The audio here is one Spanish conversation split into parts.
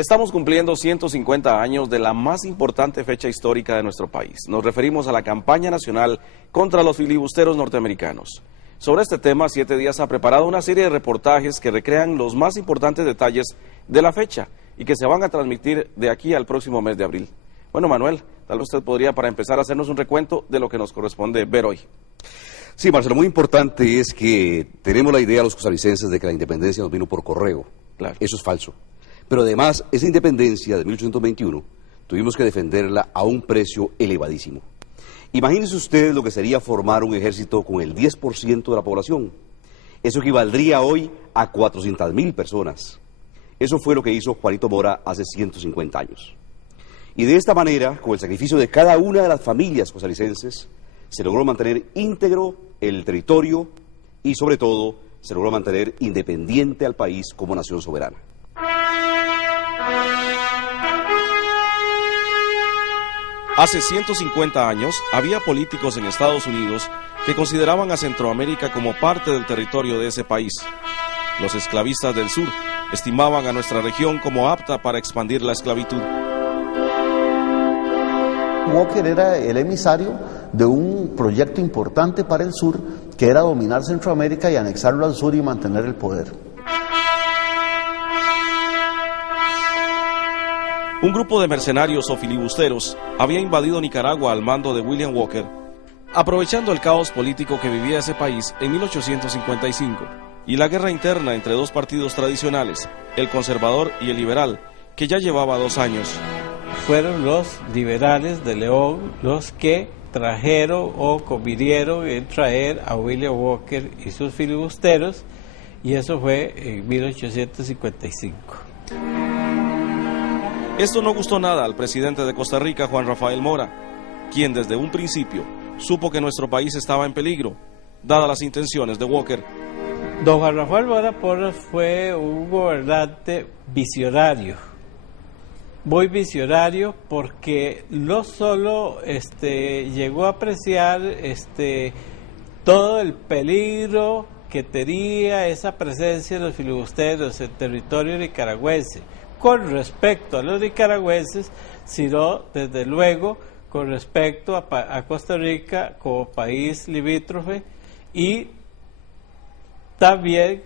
Estamos cumpliendo 150 años de la más importante fecha histórica de nuestro país. Nos referimos a la campaña nacional contra los filibusteros norteamericanos. Sobre este tema, 7 Días ha preparado una serie de reportajes que recrean los más importantes detalles de la fecha y que se van a transmitir de aquí al próximo mes de abril. Bueno, Manuel, tal vez usted podría, para empezar, hacernos un recuento de lo que nos corresponde ver hoy. Sí, Marcelo, muy importante es que tenemos la idea los costarricenses de que la independencia nos vino por correo. Claro. Eso es falso. Pero además, esa independencia de 1821 tuvimos que defenderla a un precio elevadísimo. Imagínense ustedes lo que sería formar un ejército con el 10% de la población. Eso equivaldría hoy a 400.000 personas. Eso fue lo que hizo Juanito Mora hace 150 años. Y de esta manera, con el sacrificio de cada una de las familias costarricenses, se logró mantener íntegro el territorio y, sobre todo, se logró mantener independiente al país como nación soberana. Hace 150 años había políticos en Estados Unidos que consideraban a Centroamérica como parte del territorio de ese país. Los esclavistas del sur estimaban a nuestra región como apta para expandir la esclavitud. Walker era el emisario de un proyecto importante para el sur, que era dominar Centroamérica y anexarlo al sur y mantener el poder. Un grupo de mercenarios o filibusteros había invadido Nicaragua al mando de William Walker, aprovechando el caos político que vivía ese país en 1855 y la guerra interna entre dos partidos tradicionales, el conservador y el liberal, que ya llevaba 2 años. Fueron los liberales de León los que trajeron o convinieron en traer a William Walker y sus filibusteros, y eso fue en 1855. Esto no gustó nada al presidente de Costa Rica, Juan Rafael Mora, quien desde un principio supo que nuestro país estaba en peligro, dadas las intenciones de Walker. Don Juan Rafael Mora Porras fue un gobernante visionario, muy visionario, porque no solo llegó a apreciar todo el peligro que tenía esa presencia de los filibusteros en territorio nicaragüense con respecto a los nicaragüenses, sino desde luego con respecto a Costa Rica como país limítrofe y también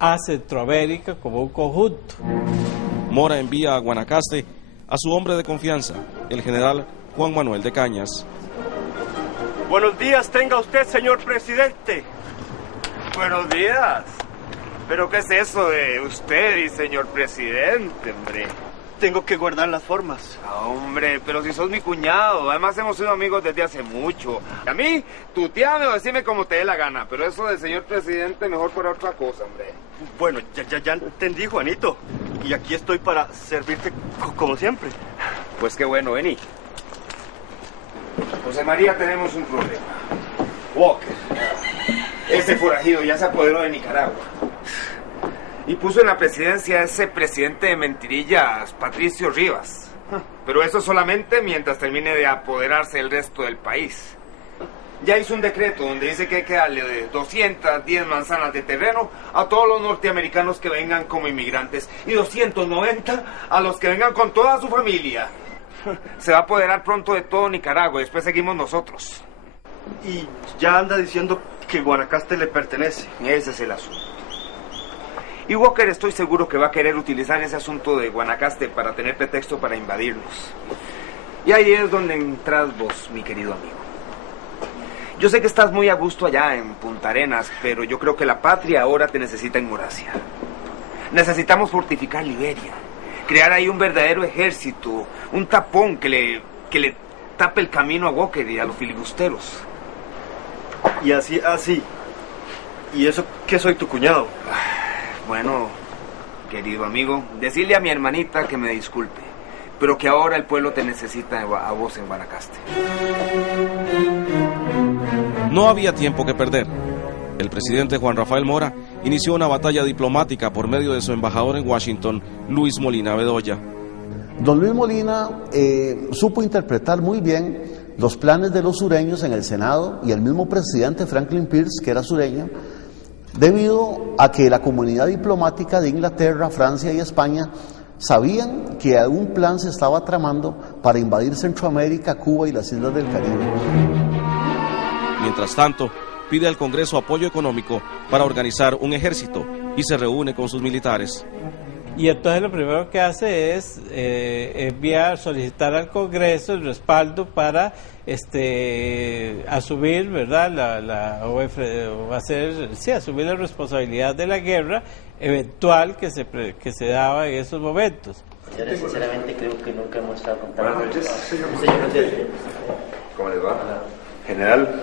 a Centroamérica como un conjunto. Mora envía a Guanacaste a su hombre de confianza, el general Juan Manuel de Cañas. Buenos días tenga usted, señor presidente. Buenos días. ¿Pero qué es eso de usted y señor presidente, hombre? Tengo que guardar las formas. Ah, hombre, pero si sos mi cuñado, además hemos sido amigos desde hace mucho. A mí, tuteame o decime como te dé la gana, pero eso de señor presidente mejor por otra cosa, hombre. Bueno, ya entendí, Juanito. Y aquí estoy para servirte como siempre. Pues qué bueno, vení. José María, tenemos un problema. Walker, ese forajido ya se apoderó de Nicaragua y puso en la presidencia a ese presidente de mentirillas, Patricio Rivas. Pero eso solamente mientras termine de apoderarse del resto del país. Ya hizo un decreto donde dice que hay que darle de 210 manzanas de terreno a todos los norteamericanos que vengan como inmigrantes y 290 a los que vengan con toda su familia. Se va a apoderar pronto de todo Nicaragua y después seguimos nosotros. Y ya anda diciendo que Guanacaste le pertenece. Ese es el asunto. Y Walker, estoy seguro que va a querer utilizar ese asunto de Guanacaste para tener pretexto para invadirnos. Y ahí es donde entras vos, mi querido amigo. Yo sé que estás muy a gusto allá en Punta Arenas, pero yo creo que la patria ahora te necesita en Moracia. Necesitamos fortificar Liberia, crear ahí un verdadero ejército, un tapón que le tape el camino a Walker y a los filibusteros. Y así. ¿Y eso que soy tu cuñado? Bueno, querido amigo, decirle a mi hermanita que me disculpe, pero que ahora el pueblo te necesita a vos en Guanacaste. No había tiempo que perder. El presidente Juan Rafael Mora inició una batalla diplomática por medio de su embajador en Washington, Luis Molina Bedoya. Don Luis Molina supo interpretar muy bien los planes de los sureños en el Senado y el mismo presidente Franklin Pierce, que era sureño, debido a que la comunidad diplomática de Inglaterra, Francia y España sabían que algún plan se estaba tramando para invadir Centroamérica, Cuba y las islas del Caribe. Mientras tanto, pide al Congreso apoyo económico para organizar un ejército y se reúne con sus militares. Y entonces lo primero que hace es solicitar al Congreso el respaldo para asumir, ¿verdad? Asumir la responsabilidad de la guerra eventual que se daba en esos momentos. Señores, sinceramente creo que nunca hemos estado contando. Buenas noches, señor. ¿Cómo les va? Hola. General.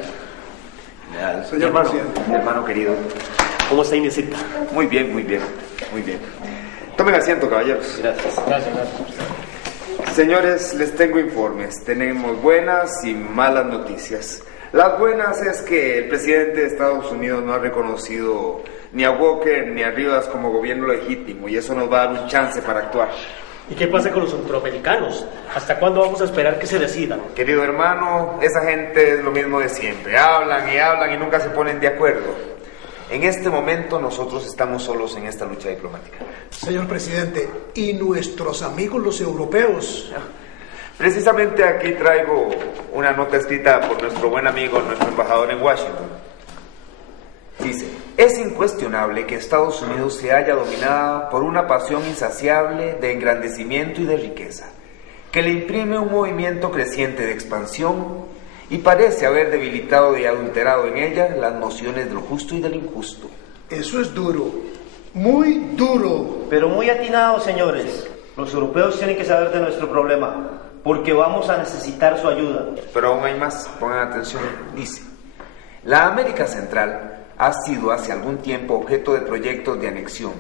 Señor presidente. Hermano querido. ¿Cómo está Inesita? Muy bien, muy bien, muy bien. Tomen asiento, caballeros. Gracias. Señores, les tengo informes. Tenemos buenas y malas noticias. Las buenas es que el presidente de Estados Unidos no ha reconocido ni a Walker ni a Rivas como gobierno legítimo, y eso nos va a dar un chance para actuar. ¿Y qué pasa con los centroamericanos? ¿Hasta cuándo vamos a esperar que se decidan? Querido hermano, esa gente es lo mismo de siempre. Hablan y nunca se ponen de acuerdo. En este momento nosotros estamos solos en esta lucha diplomática. Señor presidente, ¿y nuestros amigos los europeos? Precisamente aquí traigo una nota escrita por nuestro buen amigo, nuestro embajador en Washington. Dice: es incuestionable que Estados Unidos se halla dominada por una pasión insaciable de engrandecimiento y de riqueza, que le imprime un movimiento creciente de expansión y parece haber debilitado y adulterado en ella las nociones de lo justo y del injusto. Eso es duro, muy duro. Pero muy atinado, señores. Los europeos tienen que saber de nuestro problema, porque vamos a necesitar su ayuda. Pero aún hay más, pongan atención. Dice: la América Central ha sido hace algún tiempo objeto de proyectos de anexión,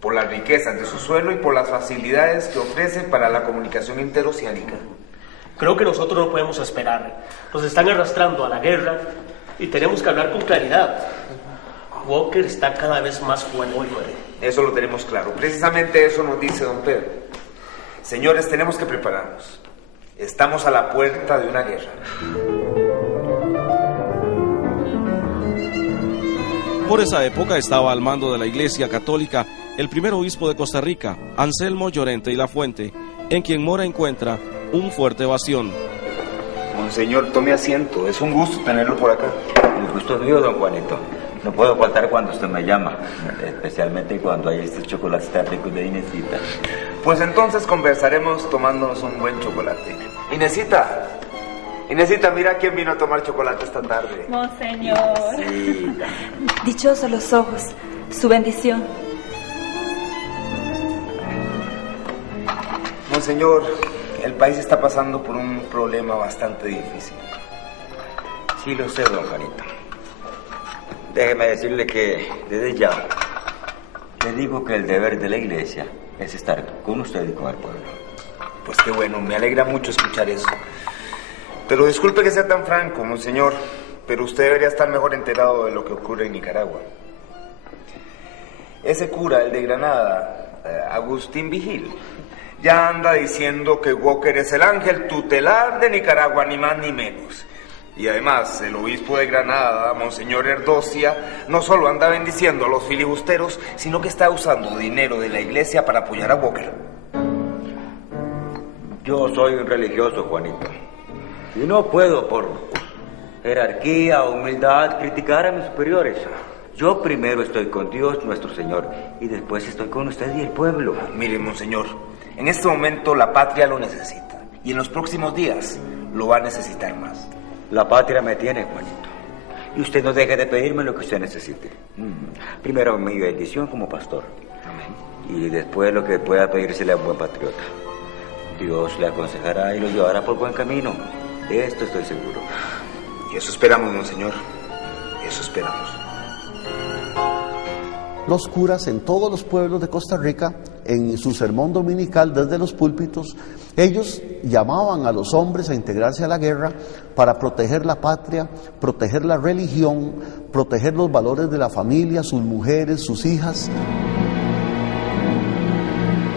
por las riquezas de su suelo y por las facilidades que ofrece para la comunicación interoceánica. Creo que nosotros no podemos esperar. Nos están arrastrando a la guerra y tenemos que hablar con claridad. Walker está cada vez más fuerte. Eso lo tenemos claro. Precisamente eso nos dice don Pedro. Señores, tenemos que prepararnos. Estamos a la puerta de una guerra. Por esa época estaba al mando de la Iglesia Católica el primer obispo de Costa Rica, Anselmo Llorente y Lafuente, en quien Mora encuentra un fuerte bastión. Monseñor, tome asiento. Es un gusto tenerlo por acá. El gusto es mío, don Juanito. No puedo faltar cuando usted me llama, especialmente cuando hay estos chocolates tan ricos de Inesita. Pues entonces conversaremos tomándonos un buen chocolate. Inesita, mira quién vino a tomar chocolate esta tarde. Monseñor. Sí. Dichosos los ojos, su bendición. Monseñor, el país está pasando por un problema bastante difícil. Sí lo sé, don Juanito. Déjeme decirle que desde ya le digo que el deber de la Iglesia es estar con usted y con el pueblo. Pues qué bueno, me alegra mucho escuchar eso. Pero disculpe que sea tan franco, monseñor, pero usted debería estar mejor enterado de lo que ocurre en Nicaragua. Ese cura, el de Granada, Agustín Vigil, ya anda diciendo que Walker es el ángel tutelar de Nicaragua, ni más ni menos. Y además, el obispo de Granada, Monseñor Erdocia, no solo anda bendiciendo a los filibusteros, sino que está usando dinero de la iglesia para apoyar a Walker. Yo soy un religioso, Juanito, y no puedo por jerarquía o humildad criticar a mis superiores. Yo primero estoy con Dios nuestro Señor y después estoy con usted y el pueblo. Mire, monseñor, en este momento la patria lo necesita y en los próximos días lo va a necesitar más. La patria me tiene, Juanito, y usted no deje de pedirme lo que usted necesite. Primero mi bendición como pastor. Amén. Y después lo que pueda pedírsele a un buen patriota. Dios le aconsejará y lo llevará por buen camino. De esto estoy seguro. Y eso esperamos, monseñor. Eso esperamos. Los curas en todos los pueblos de Costa Rica, en su sermón dominical desde los púlpitos, ellos llamaban a los hombres a integrarse a la guerra para proteger la patria, proteger la religión, proteger los valores de la familia, sus mujeres, sus hijas.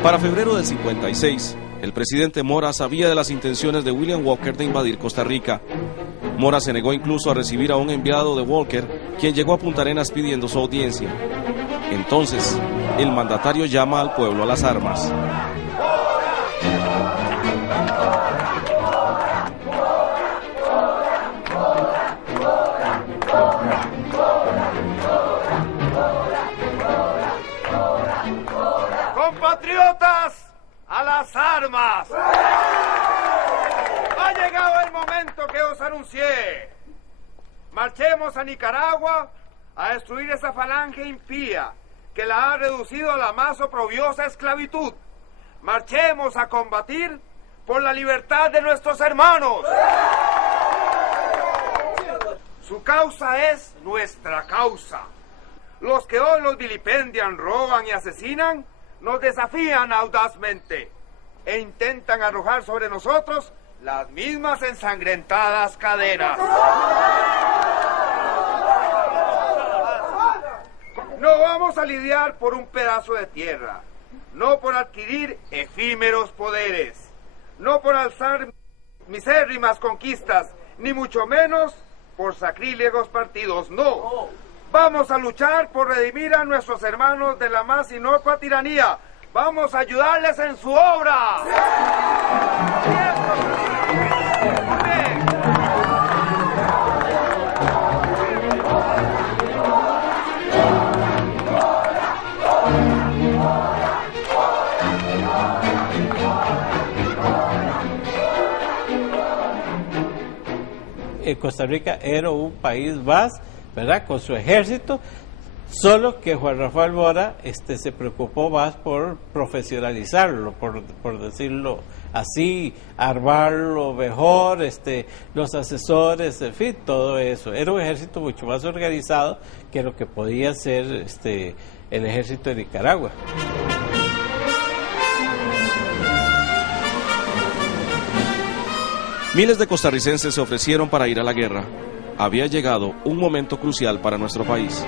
Para febrero del 56, el presidente Mora sabía de las intenciones de William Walker de invadir Costa Rica. Mora se negó incluso a recibir a un enviado de Walker, quien llegó a Punta Arenas pidiendo su audiencia. Entonces, el mandatario llama al pueblo a las armas. Patriotas, a las armas. Ha llegado el momento que os anuncié. Marchemos a Nicaragua a destruir esa falange impía que la ha reducido a la más oprobiosa esclavitud. Marchemos a combatir por la libertad de nuestros hermanos. Su causa es nuestra causa. Los que hoy los vilipendian, roban y asesinan, nos desafían audazmente e intentan arrojar sobre nosotros las mismas ensangrentadas cadenas. No vamos a lidiar por un pedazo de tierra, no por adquirir efímeros poderes, no por alzar misérrimas conquistas, ni mucho menos por sacrílegos partidos, no. Vamos a luchar por redimir a nuestros hermanos de la más inocua tiranía. Vamos a ayudarles en su obra. Costa Rica era un país más, ¿verdad?, con su ejército, solo que Juan Rafael Mora se preocupó más por profesionalizarlo, por decirlo así, armarlo mejor, los asesores, en fin, todo eso. Era un ejército mucho más organizado que lo que podía ser el ejército de Nicaragua. Miles de costarricenses se ofrecieron para ir a la guerra. Había llegado un momento crucial para nuestro país.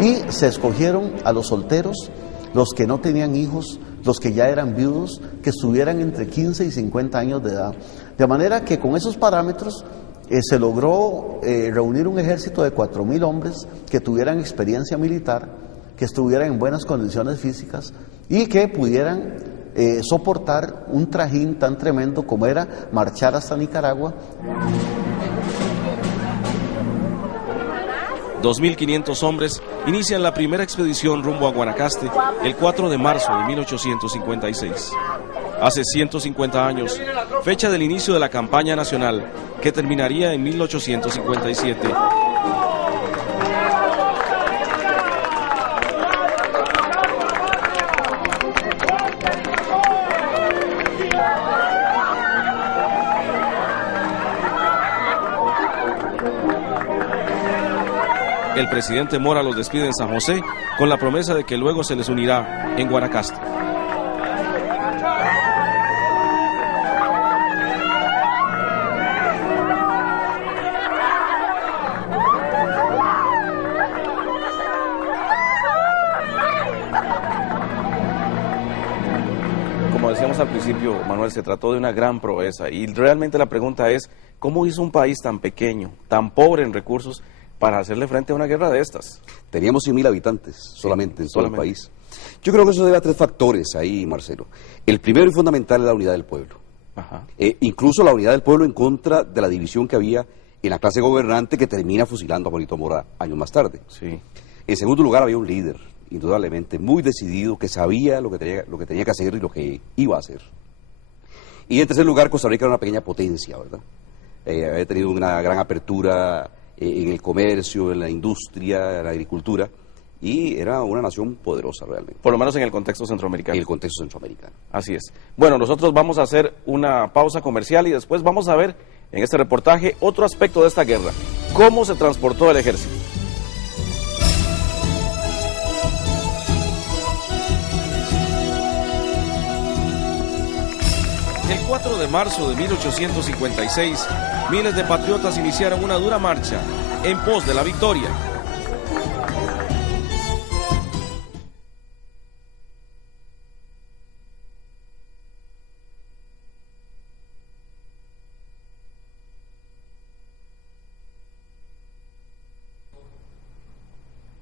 Y se escogieron a los solteros, los que no tenían hijos, los que ya eran viudos, que estuvieran entre 15 y 50 años de edad. De manera que con esos parámetros se logró reunir un ejército de 4.000 hombres que tuvieran experiencia militar, que estuvieran en buenas condiciones físicas y que pudieran soportar un trajín tan tremendo como era marchar hasta Nicaragua. 2.500 hombres inician la primera expedición rumbo a Guanacaste el 4 de marzo de 1856. Hace 150 años, fecha del inicio de la campaña nacional, que terminaría en 1857. El presidente Mora los despide en San José con la promesa de que luego se les unirá en Guanacaste. Como decíamos al principio, Manuel, se trató de una gran proeza y realmente la pregunta es, ¿cómo hizo un país tan pequeño, tan pobre en recursos, para hacerle frente a una guerra de estas? Teníamos 100.000 habitantes solamente en todo el país. Yo creo que eso se debe a 3 factores ahí, Marcelo. El primero y fundamental es la unidad del pueblo. Ajá. Incluso la unidad del pueblo en contra de la división que había en la clase gobernante que termina fusilando a Juanito Mora años más tarde. Sí. En segundo lugar había un líder, indudablemente, muy decidido, que sabía lo que tenía que hacer y lo que iba a hacer. Y en tercer lugar, Costa Rica era una pequeña potencia, ¿verdad? Había tenido una gran apertura en el comercio, en la industria, en la agricultura, y era una nación poderosa realmente. Por lo menos en el contexto centroamericano. En el contexto centroamericano. Así es. Bueno, nosotros vamos a hacer una pausa comercial y después vamos a ver en este reportaje otro aspecto de esta guerra. ¿Cómo se transportó el ejército? El 4 de marzo de 1856, miles de patriotas iniciaron una dura marcha en pos de la victoria.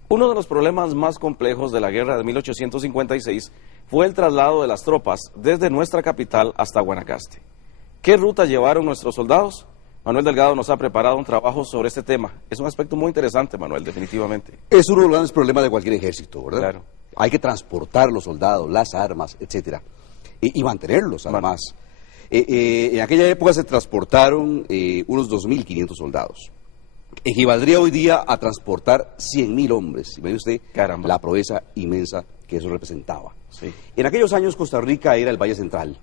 Uno de los problemas más complejos de la guerra de 1856 fue el traslado de las tropas desde nuestra capital hasta Guanacaste. ¿Qué ruta llevaron nuestros soldados? Manuel Delgado nos ha preparado un trabajo sobre este tema. Es un aspecto muy interesante, Manuel, definitivamente. Es uno de los grandes problemas de cualquier ejército, ¿verdad? Claro. Hay que transportar los soldados, las armas, etcétera, y mantenerlos, además. En aquella época se transportaron unos 2.500 soldados. Equivaldría hoy día a transportar 100.000 hombres. Imagine usted la proeza inmensa que eso representaba. Sí. En aquellos años Costa Rica era el Valle Central,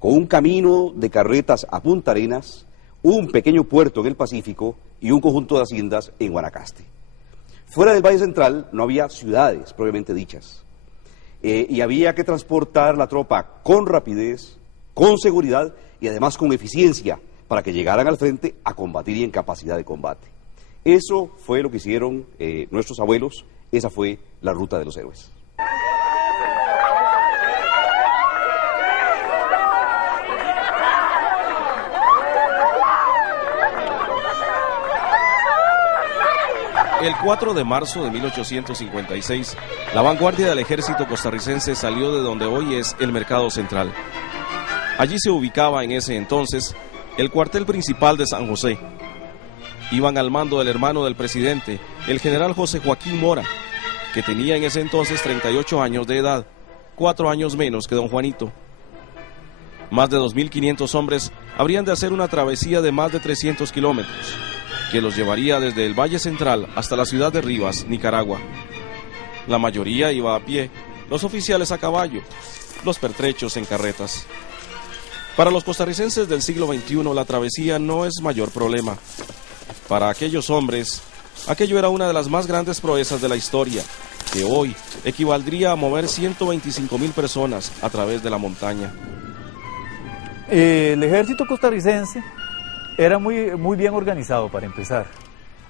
con un camino de carretas a Punta Arenas, un pequeño puerto en el Pacífico y un conjunto de haciendas en Guanacaste. Fuera del Valle Central no había ciudades propiamente dichas, y había que transportar la tropa con rapidez, con seguridad y además con eficiencia para que llegaran al frente a combatir y en capacidad de combate. Eso fue lo que hicieron nuestros abuelos, esa fue la ruta de los héroes. El 4 de marzo de 1856, la vanguardia del ejército costarricense salió de donde hoy es el Mercado Central. Allí se ubicaba en ese entonces el cuartel principal de San José. Iban al mando del hermano del presidente, el general José Joaquín Mora, que tenía en ese entonces 38 años de edad, 4 años menos que don Juanito. Más de 2.500 hombres habrían de hacer una travesía de más de 300 kilómetros, que los llevaría desde el Valle Central hasta la ciudad de Rivas, Nicaragua. La mayoría iba a pie, los oficiales a caballo, los pertrechos en carretas. Para los costarricenses del siglo XXI la travesía no es mayor problema. Para aquellos hombres, aquello era una de las más grandes proezas de la historia, que hoy equivaldría a mover 125.000 personas a través de la montaña. El ejército costarricense era muy bien organizado para empezar.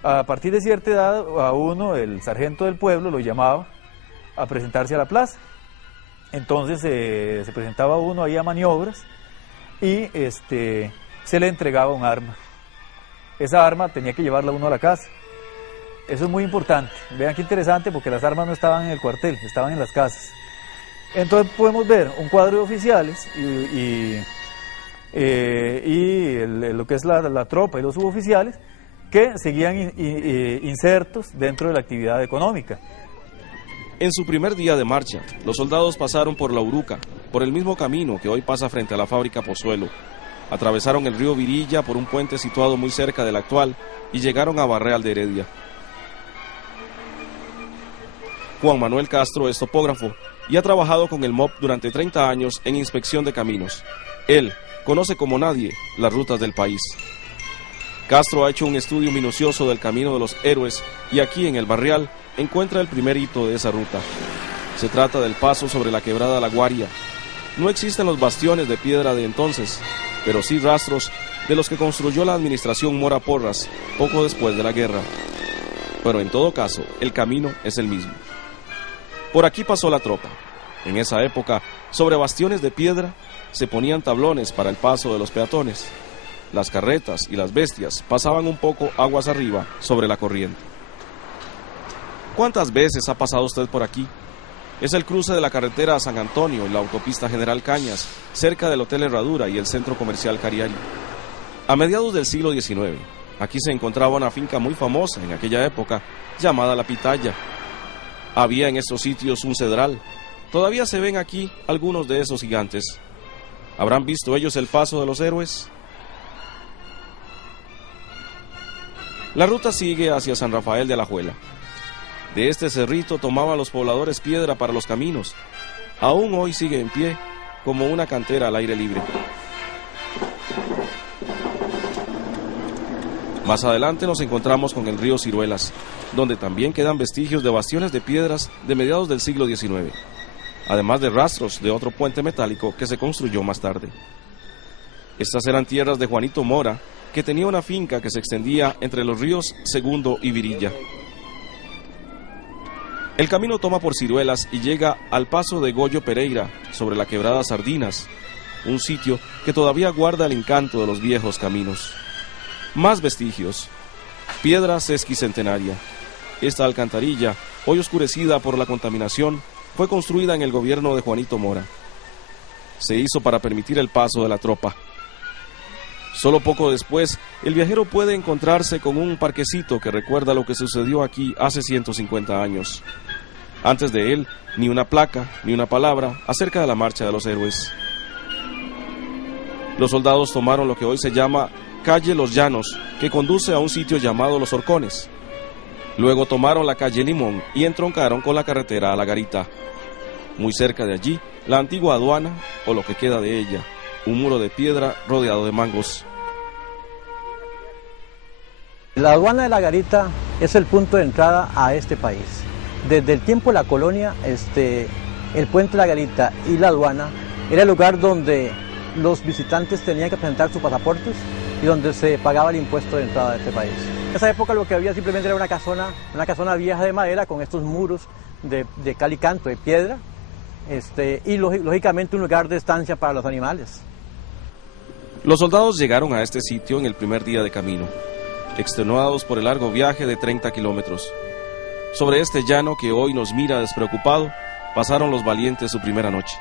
A partir de cierta edad, a uno, el sargento del pueblo, lo llamaba a presentarse a la plaza. Entonces se presentaba uno ahí a maniobras y se le entregaba un arma. Esa arma tenía que llevarla uno a la casa. Eso es muy importante. Vean qué interesante, porque las armas no estaban en el cuartel, estaban en las casas. Entonces podemos ver un cuadro de oficiales y lo que es la tropa y los suboficiales que seguían insertos dentro de la actividad económica. En su primer día de marcha, los soldados pasaron por La Uruca, por el mismo camino que hoy pasa frente a la fábrica Pozuelo. Atravesaron el río Virilla por un puente situado muy cerca del actual y llegaron a Barreal de Heredia. Juan Manuel Castro es topógrafo y ha trabajado con el MOP durante 30 años en inspección de caminos. Él conoce como nadie las rutas del país. Castro ha hecho un estudio minucioso del camino de los héroes y aquí en el Barrial encuentra el primer hito de esa ruta. Se trata del paso sobre la quebrada La Guaria. No existen los bastiones de piedra de entonces, pero sí rastros de los que construyó la administración Mora Porras poco después de la guerra. Pero en todo caso, el camino es el mismo. Por aquí pasó la tropa. En esa época, sobre bastiones de piedra, se ponían tablones para el paso de los peatones. Las carretas y las bestias pasaban un poco aguas arriba sobre la corriente. ¿Cuántas veces ha pasado usted por aquí? Es el cruce de la carretera a San Antonio y la autopista General Cañas, cerca del Hotel Herradura y el centro comercial Cariari. A mediados del siglo XIX, aquí se encontraba una finca muy famosa en aquella época, llamada La Pitaya. Había en estos sitios un cedral. Todavía se ven aquí algunos de esos gigantes. ¿Habrán visto ellos el paso de los héroes? La ruta sigue hacia San Rafael de Alajuela. De este cerrito tomaban los pobladores piedra para los caminos. Aún hoy sigue en pie, como una cantera al aire libre. Más adelante nos encontramos con el río Ciruelas, donde también quedan vestigios de bastiones de piedras de mediados del siglo XIX, además de rastros de otro puente metálico que se construyó más tarde. Estas eran tierras de Juanito Mora, que tenía una finca que se extendía entre los ríos Segundo y Virilla. El camino toma por Ciruelas y llega al paso de Goyo Pereira, sobre la quebrada Sardinas, un sitio que todavía guarda el encanto de los viejos caminos. Más vestigios. Piedra sesquicentenaria. Esta alcantarilla, hoy oscurecida por la contaminación, fue construida en el gobierno de Juanito Mora. Se hizo para permitir el paso de la tropa. Solo poco después, el viajero puede encontrarse con un parquecito que recuerda lo que sucedió aquí hace 150 años. Antes de él, ni una placa, ni una palabra acerca de la marcha de los héroes. Los soldados tomaron lo que hoy se llama calle Los Llanos, que conduce a un sitio llamado Los Horcones. Luego tomaron la calle Limón y entroncaron con la carretera a La Garita. Muy cerca de allí, la antigua aduana, o lo que queda de ella, un muro de piedra rodeado de mangos. La aduana de La Garita es el punto de entrada a este país. Desde el tiempo de la colonia, el puente de La Garita y la aduana era el lugar donde los visitantes tenían que presentar sus pasaportes y donde se pagaba el impuesto de entrada de este país. En esa época lo que había simplemente era una casona vieja de madera con estos muros de cal y canto, de piedra, y lógicamente un lugar de estancia para los animales. Los soldados llegaron a este sitio en el primer día de camino, extenuados por el largo viaje de 30 kilómetros. Sobre este llano que hoy nos mira despreocupado, pasaron los valientes su primera noche.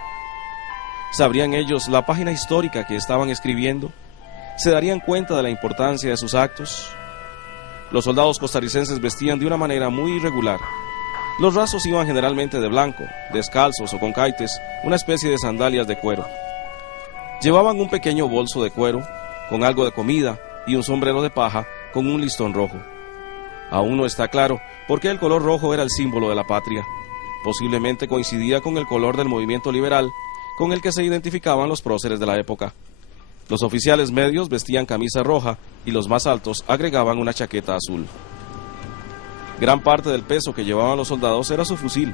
¿Sabrían ellos la página histórica que estaban escribiendo? ¿Se darían cuenta de la importancia de sus actos? Los soldados costarricenses vestían de una manera muy irregular. Los rasos iban generalmente de blanco, descalzos o con caites, una especie de sandalias de cuero. Llevaban un pequeño bolso de cuero, con algo de comida, y un sombrero de paja con un listón rojo. Aún no está claro por qué el color rojo era el símbolo de la patria. Posiblemente coincidía con el color del movimiento liberal, con el que se identificaban los próceres de la época. Los oficiales medios vestían camisa roja y los más altos agregaban una chaqueta azul. Gran parte del peso que llevaban los soldados era su fusil.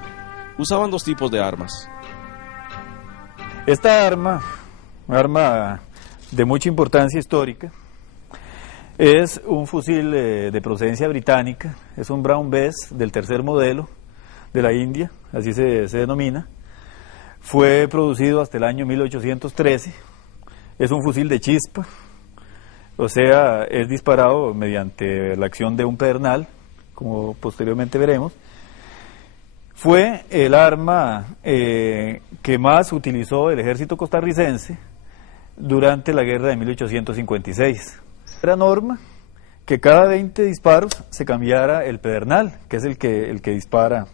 Usaban dos tipos de armas. Esta arma, una arma de mucha importancia histórica, es un fusil de procedencia británica, es un Brown Bess del tercer modelo de la India, así se denomina. Fue producido hasta el año 1813, es un fusil de chispa, o sea, es disparado mediante la acción de un pedernal, como posteriormente veremos. Fue el arma que más utilizó el ejército costarricense durante la guerra de 1856. Era norma que cada 20 disparos se cambiara el pedernal, que es el que dispara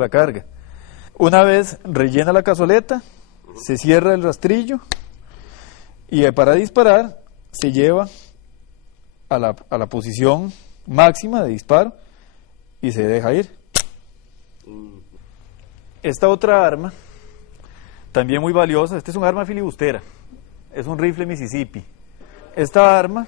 la carga. Una vez rellena la cazoleta, se cierra el rastrillo y para disparar se lleva a la posición máxima de disparo y se deja ir. Esta otra arma, también muy valiosa, esta es un arma filibustera, es un rifle Mississippi. Esta arma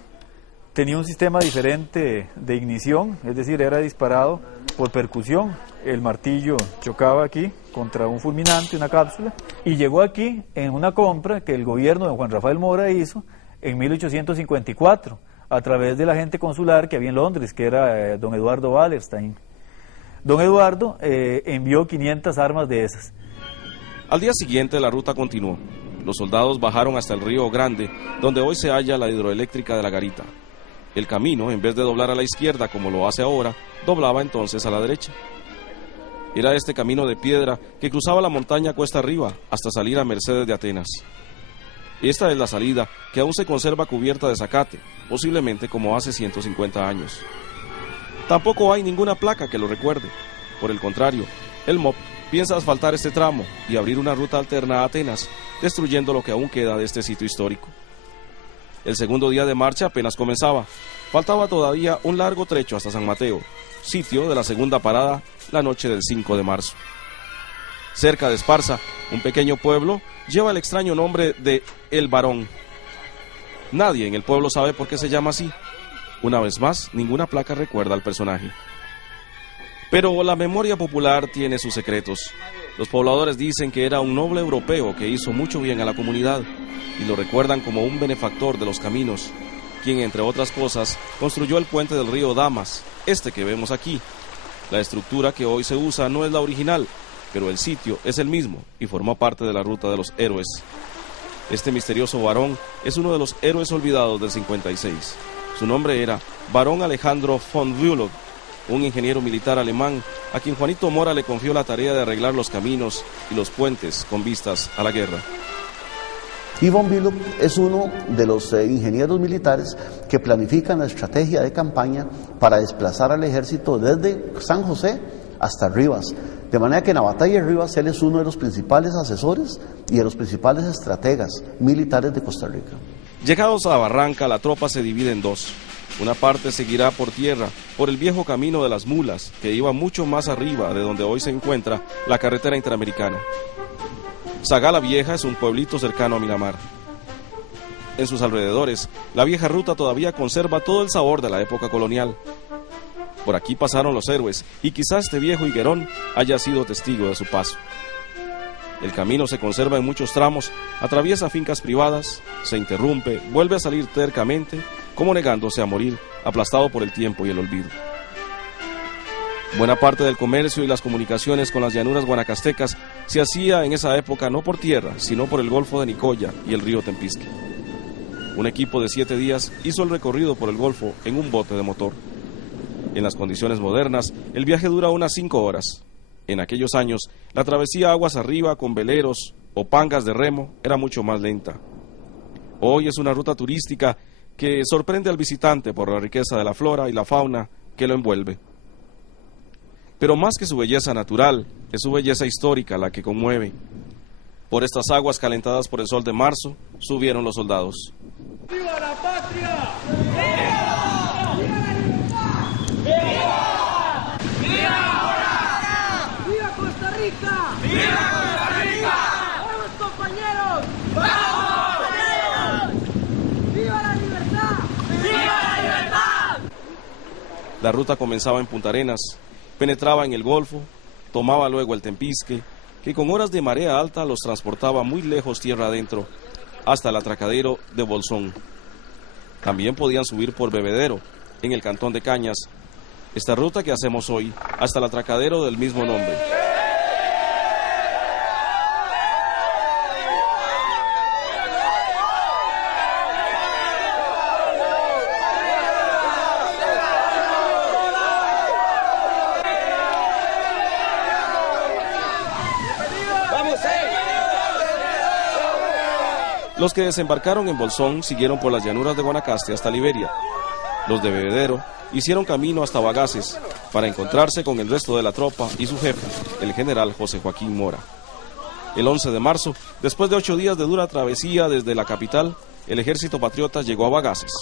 tenía un sistema diferente de ignición, es decir, era disparado por percusión. El martillo chocaba aquí contra un fulminante, una cápsula, y llegó aquí en una compra que el gobierno de Juan Rafael Mora hizo en 1854, a través del agente consular que había en Londres, que era don Eduardo Wallerstein. Don Eduardo envió 500 armas de esas. Al día siguiente la ruta continuó. Los soldados bajaron hasta el río Grande, donde hoy se halla la hidroeléctrica de La Garita. El camino, en vez de doblar a la izquierda como lo hace ahora, doblaba entonces a la derecha. Era este camino de piedra que cruzaba la montaña cuesta arriba hasta salir a Mercedes de Atenas. Esta es la salida, que aún se conserva cubierta de zacate, posiblemente como hace 150 años. Tampoco hay ninguna placa que lo recuerde. Por el contrario, el MOP piensa asfaltar este tramo y abrir una ruta alterna a Atenas, destruyendo lo que aún queda de este sitio histórico. El segundo día de marcha apenas comenzaba. Faltaba todavía un largo trecho hasta San Mateo, sitio de la segunda parada la noche del 5 de marzo. Cerca de Esparza, un pequeño pueblo lleva el extraño nombre de El Barón. Nadie en el pueblo sabe por qué se llama así. Una vez más, ninguna placa recuerda al personaje. Pero la memoria popular tiene sus secretos. Los pobladores dicen que era un noble europeo que hizo mucho bien a la comunidad y lo recuerdan como un benefactor de los caminos, quien, entre otras cosas, construyó el puente del río Damas, este que vemos aquí. La estructura que hoy se usa no es la original, pero el sitio es el mismo y formó parte de la ruta de los héroes. Este misterioso varón es uno de los héroes olvidados del 56. Su nombre era Barón Alejandro von Bülow, un ingeniero militar alemán a quien Juanito Mora le confió la tarea de arreglar los caminos y los puentes con vistas a la guerra. Y von Billock es uno de los ingenieros militares que planifican la estrategia de campaña para desplazar al ejército desde San José hasta Rivas. De manera que en la batalla de Rivas él es uno de los principales asesores y de los principales estrategas militares de Costa Rica. Llegados a Barranca, la tropa se divide en dos. Una parte seguirá por tierra, por el viejo camino de las mulas, que iba mucho más arriba de donde hoy se encuentra la carretera interamericana. Zagala Vieja es un pueblito cercano a Miramar. En sus alrededores, la vieja ruta todavía conserva todo el sabor de la época colonial. Por aquí pasaron los héroes, y quizás este viejo higuerón haya sido testigo de su paso. El camino se conserva en muchos tramos, atraviesa fincas privadas, se interrumpe, vuelve a salir tercamente, como negándose a morir, aplastado por el tiempo y el olvido. Buena parte del comercio y las comunicaciones con las llanuras guanacastecas se hacía en esa época no por tierra, sino por el Golfo de Nicoya y el río Tempisque. Un equipo de 7 días hizo el recorrido por el Golfo en un bote de motor. En las condiciones modernas, el viaje dura unas 5 horas. En aquellos años, la travesía aguas arriba con veleros o pangas de remo era mucho más lenta. Hoy es una ruta turística que sorprende al visitante por la riqueza de la flora y la fauna que lo envuelve. Pero más que su belleza natural, es su belleza histórica la que conmueve. Por estas aguas calentadas por el sol de marzo, subieron los soldados. ¡Viva la patria! ¡Viva! ¡Viva! ¡Viva! ¡Viva Costa Rica! ¡Viva Costa Rica! ¡Vamos, compañeros! ¡Vamos! ¡Viva la libertad! ¡Viva la libertad! La ruta comenzaba en Punta Arenas, penetraba en el Golfo, tomaba luego el Tempisque, que con horas de marea alta los transportaba muy lejos tierra adentro, hasta el atracadero de Bolsón. También podían subir por Bebedero, en el cantón de Cañas, esta ruta que hacemos hoy, hasta el atracadero del mismo nombre. Los que desembarcaron en Bolsón siguieron por las llanuras de Guanacaste hasta Liberia. Los de Bebedero hicieron camino hasta Bagaces para encontrarse con el resto de la tropa y su jefe, el general José Joaquín Mora. El 11 de marzo, después de 8 días de dura travesía desde la capital, el ejército patriota llegó a Bagaces.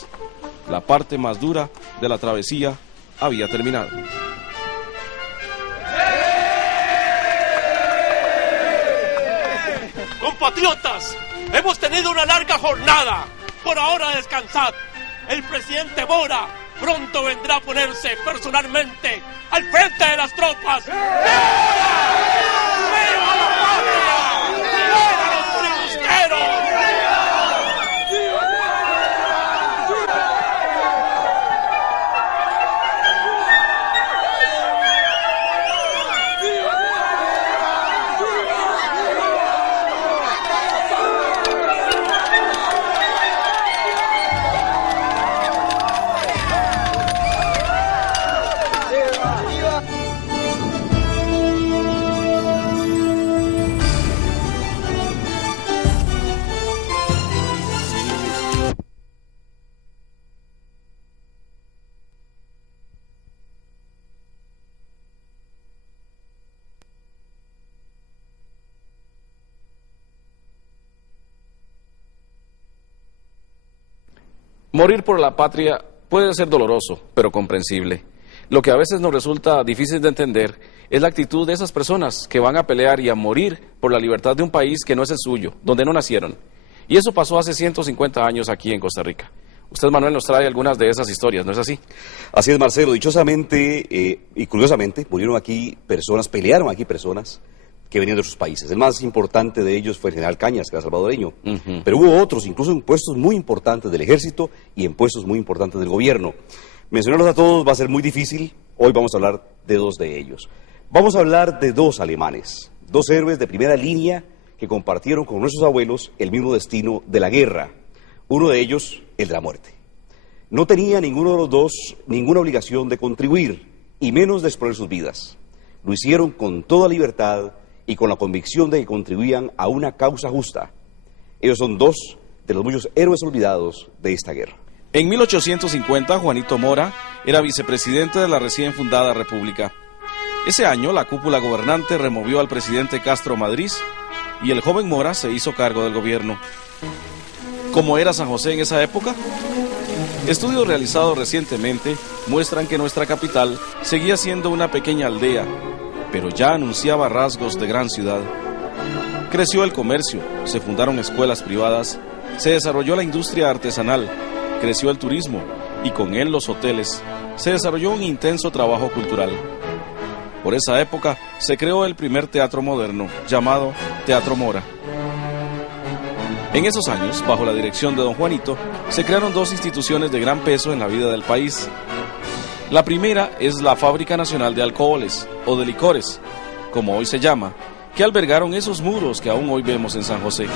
La parte más dura de la travesía había terminado. ¡Compatriotas! Hemos tenido una larga jornada. Por ahora descansad. El presidente Mora pronto vendrá a ponerse personalmente al frente de las tropas. ¡Viva la patria! ¡Viva los tribusteros! Morir por la patria puede ser doloroso, pero comprensible. Lo que a veces nos resulta difícil de entender es la actitud de esas personas que van a pelear y a morir por la libertad de un país que no es el suyo, donde no nacieron. Y eso pasó hace 150 años aquí en Costa Rica. Usted, Manuel, nos trae algunas de esas historias, ¿no es así? Así es, Marcelo. Dichosamente y curiosamente murieron aquí personas, pelearon aquí personas que venían de sus países. El más importante de ellos fue el general Cañas, que era salvadoreño. Pero hubo otros, incluso en puestos muy importantes del ejército y en puestos muy importantes del gobierno. Mencionarlos a todos va a ser muy difícil. Hoy vamos a hablar de 2 de ellos. Vamos a hablar de 2 alemanes, 2 héroes de primera línea que compartieron con nuestros abuelos el mismo destino de la guerra. Uno de ellos, el de la muerte. No tenía ninguno de los 2 ninguna obligación de contribuir, y menos de exponer sus vidas. Lo hicieron con toda libertad y con la convicción de que contribuían a una causa justa. Ellos son dos de los muchos héroes olvidados de esta guerra. En 1850, Juanito Mora era vicepresidente de la recién fundada República. Ese año, la cúpula gobernante removió al presidente Castro Madriz y el joven Mora se hizo cargo del gobierno. ¿Cómo era San José en esa época? Estudios realizados recientemente muestran que nuestra capital seguía siendo una pequeña aldea, pero ya anunciaba rasgos de gran ciudad. Creció el comercio, se fundaron escuelas privadas, se desarrolló la industria artesanal, creció el turismo y con él los hoteles. Se desarrolló un intenso trabajo cultural. Por esa época se creó el primer teatro moderno, llamado Teatro Mora. En esos años, bajo la dirección de don Juanito, se crearon dos instituciones de gran peso en la vida del país. La primera es la Fábrica Nacional de Alcoholes, o de Licores, como hoy se llama, que albergaron esos muros que aún hoy vemos en San José.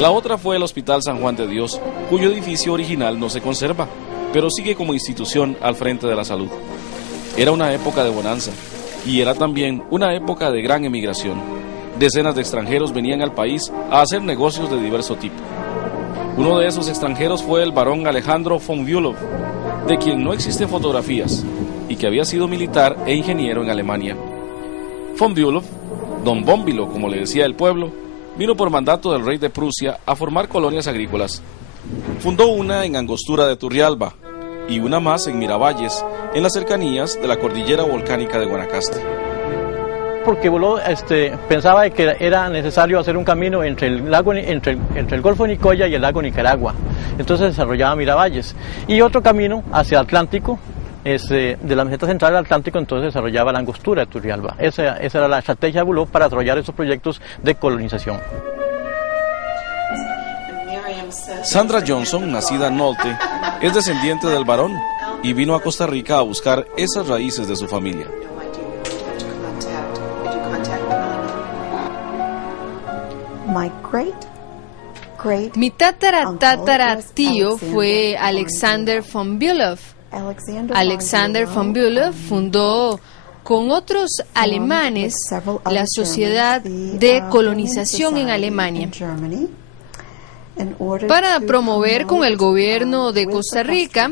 La otra fue el Hospital San Juan de Dios, cuyo edificio original no se conserva, pero sigue como institución al frente de la salud. Era una época de bonanza, y era también una época de gran emigración. Decenas de extranjeros venían al país a hacer negocios de diverso tipo. Uno de esos extranjeros fue el barón Alejandro von Bülow, de quien no existen fotografías, y que había sido militar e ingeniero en Alemania. Von Bülow, don Bómbilo, como le decía el pueblo, vino por mandato del rey de Prusia a formar colonias agrícolas. Fundó una en Angostura de Turrialba y una más en Miravalles, en las cercanías de la cordillera volcánica de Guanacaste. Porque Bülow pensaba que era necesario hacer un camino entre el Golfo de Nicoya y el lago Nicaragua. Entonces desarrollaba Miravalles. Y otro camino hacia el Atlántico, de la meseta central del Atlántico, entonces desarrollaba la Angostura de Turrialba. Esa era la estrategia de Bülow para desarrollar esos proyectos de colonización. Sandra Johnson, nacida en Nolte, es descendiente del barón y vino a Costa Rica a buscar esas raíces de su familia. Mi tataratío fue Alexander von Bülow. Alexander von Bülow fundó con otros alemanes la Sociedad de Colonización en Alemania para promover con el gobierno de Costa Rica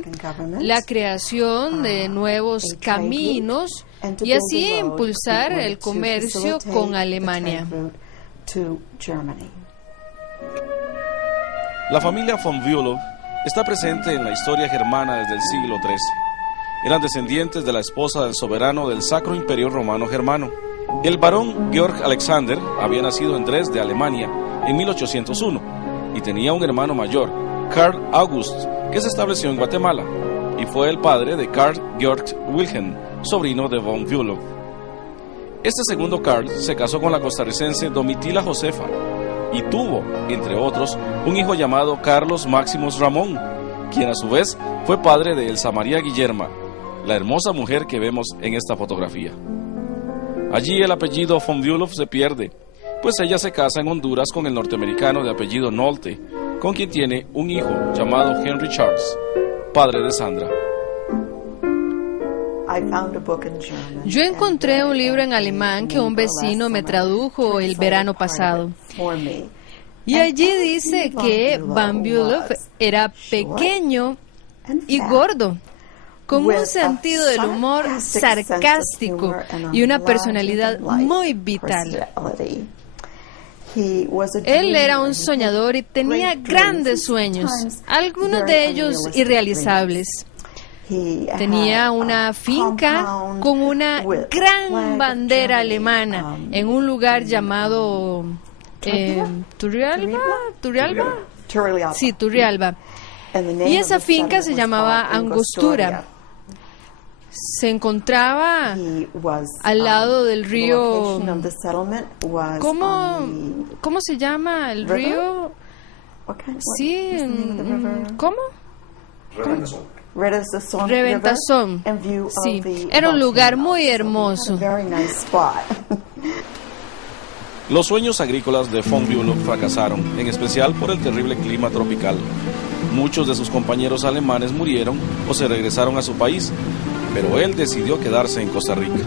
la creación de nuevos caminos y así impulsar el comercio con Alemania. La familia von Bülow está presente en la historia germana desde el siglo XIII. Eran descendientes de la esposa del soberano del Sacro Imperio Romano Germano. El barón Georg Alexander había nacido en Dresde, Alemania, en 1801, y tenía un hermano mayor, Karl August, que se estableció en Guatemala, y fue el padre de Karl Georg Wilhelm, sobrino de von Bülow. Este segundo Karl se casó con la costarricense Domitila Josefa, y tuvo, entre otros, un hijo llamado Carlos Máximos Ramón, quien a su vez fue padre de Elsa María Guillerma, la hermosa mujer que vemos en esta fotografía. Allí el apellido von Bülow se pierde, pues ella se casa en Honduras con el norteamericano de apellido Nolte, con quien tiene un hijo llamado Henry Charles, padre de Sandra. Yo encontré un libro en alemán que un vecino me tradujo el verano pasado. Y allí dice que von Bülow era pequeño y gordo, con un sentido del humor sarcástico y una personalidad muy vital. Él era un soñador y tenía grandes sueños, algunos de ellos irrealizables. Tenía una finca con una gran bandera alemana en un lugar llamado ¿Turrialba? Sí, Turrialba. Y esa finca se llamaba Angostura. Se encontraba al lado del río. ¿Cómo se llama el río? Sí, ¿cómo? Reventazón. Sí, era un lugar muy hermoso. Los sueños agrícolas de von Bülow fracasaron, en especial por el terrible clima tropical. Muchos de sus compañeros alemanes murieron o se regresaron a su país, pero él decidió quedarse en Costa Rica.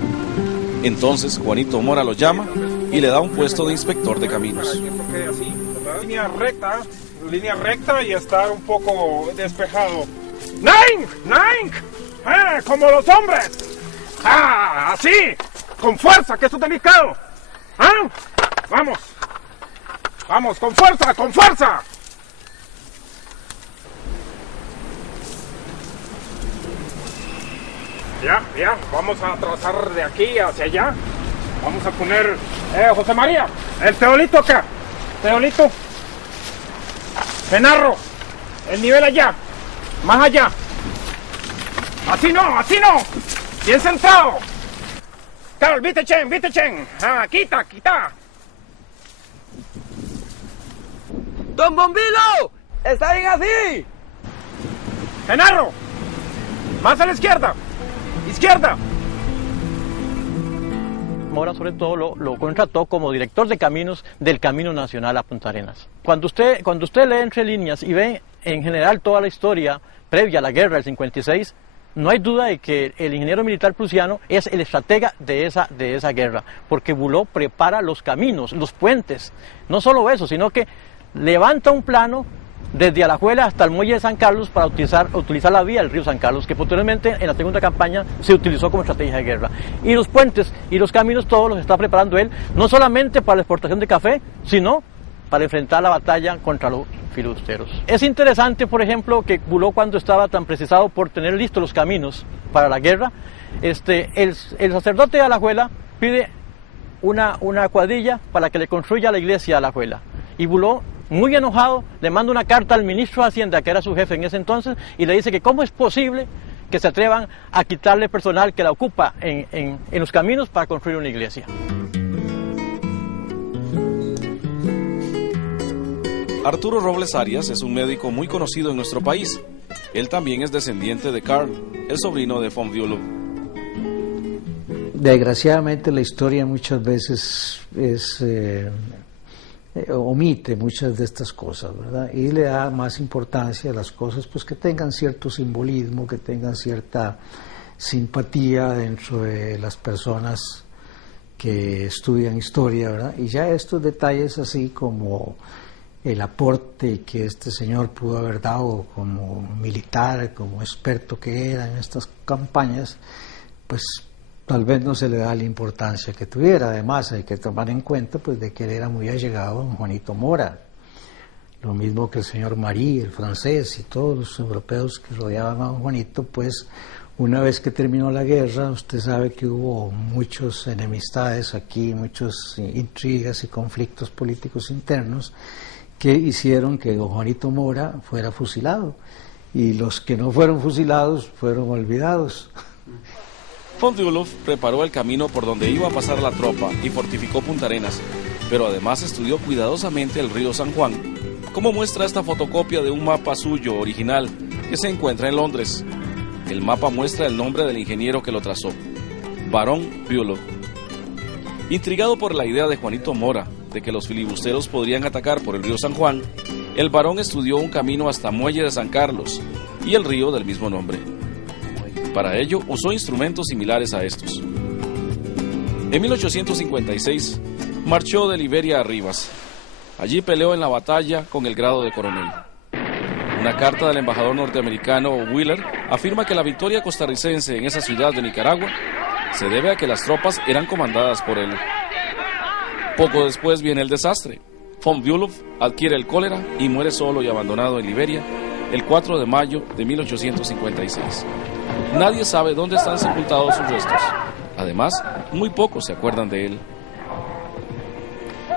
Entonces Juanito Mora lo llama y le da un puesto de inspector de caminos. línea recta y estar un poco despejado. ¡Nine! ¡Como los hombres! ¡Así! ¡Con fuerza, que esto es delicado! ¡Vamos, con fuerza! Ya, vamos a trazar de aquí hacia allá. Vamos a poner, José María, el teolito acá. Teolito. Genarro, el nivel allá, más allá. Así no. Bien centrado. Carol, vite chen. Quita. ¡Don Bombilo! ¡Está bien así! Genarro, más a la izquierda. Mora sobre todo lo contrató como director de caminos del Camino Nacional a Punta Arenas. Cuando usted lee entre líneas y ve en general toda la historia previa a la guerra del 56, no hay duda de que el ingeniero militar prusiano es el estratega de esa guerra, porque Bülow prepara los caminos, los puentes. No solo eso, sino que levanta un plano desde Alajuela hasta el muelle de San Carlos para utilizar la vía del río San Carlos, que posteriormente en la segunda campaña se utilizó como estrategia de guerra. Y los puentes y los caminos todos los está preparando él, no solamente para la exportación de café, sino para enfrentar la batalla contra los filibusteros. Es interesante, por ejemplo, que Bülow, cuando estaba tan precisado por tener listos los caminos para la guerra, el sacerdote de Alajuela pide una cuadrilla para que le construya la iglesia a Alajuela. Y Bülow, muy enojado, le manda una carta al ministro de Hacienda, que era su jefe en ese entonces, y le dice que cómo es posible que se atrevan a quitarle personal que la ocupa en los caminos para construir una iglesia. Arturo Robles Arias es un médico muy conocido en nuestro país. Él también es descendiente de Karl, el sobrino de von Bülow. Desgraciadamente la historia muchas veces omite muchas de estas cosas, ¿verdad? Y le da más importancia a las cosas pues que tengan cierto simbolismo, que tengan cierta simpatía dentro de las personas que estudian historia, ¿verdad? Y ya estos detalles así como el aporte que este señor pudo haber dado como militar, como experto que era en estas campañas, pues tal vez no se le da la importancia que tuviera. Además hay que tomar en cuenta pues de que él era muy allegado a don Juanito Mora, lo mismo que el señor Marie, el francés, y todos los europeos que rodeaban a don Juanito. Pues una vez que terminó la guerra, usted sabe que hubo muchas enemistades aquí, muchas intrigas y conflictos políticos internos que hicieron que don Juanito Mora fuera fusilado, y los que no fueron fusilados fueron olvidados. Von Bülow preparó el camino por donde iba a pasar la tropa y fortificó Punta Arenas, pero además estudió cuidadosamente el río San Juan, como muestra esta fotocopia de un mapa suyo original que se encuentra en Londres. El mapa muestra el nombre del ingeniero que lo trazó, Barón Bülow. Intrigado por la idea de Juanito Mora de que los filibusteros podrían atacar por el río San Juan, el barón estudió un camino hasta Muelle de San Carlos y el río del mismo nombre. Para ello usó instrumentos similares a estos. En 1856 marchó de Liberia a Rivas. Allí peleó en la batalla con el grado de coronel. Una carta del embajador norteamericano Wheeler afirma que la victoria costarricense en esa ciudad de Nicaragua se debe a que las tropas eran comandadas por él. Poco después viene el desastre. Von Bülow adquiere el cólera y muere solo y abandonado en Liberia el 4 de mayo de 1856. Nadie sabe dónde están sepultados sus restos. Además, muy pocos se acuerdan de él.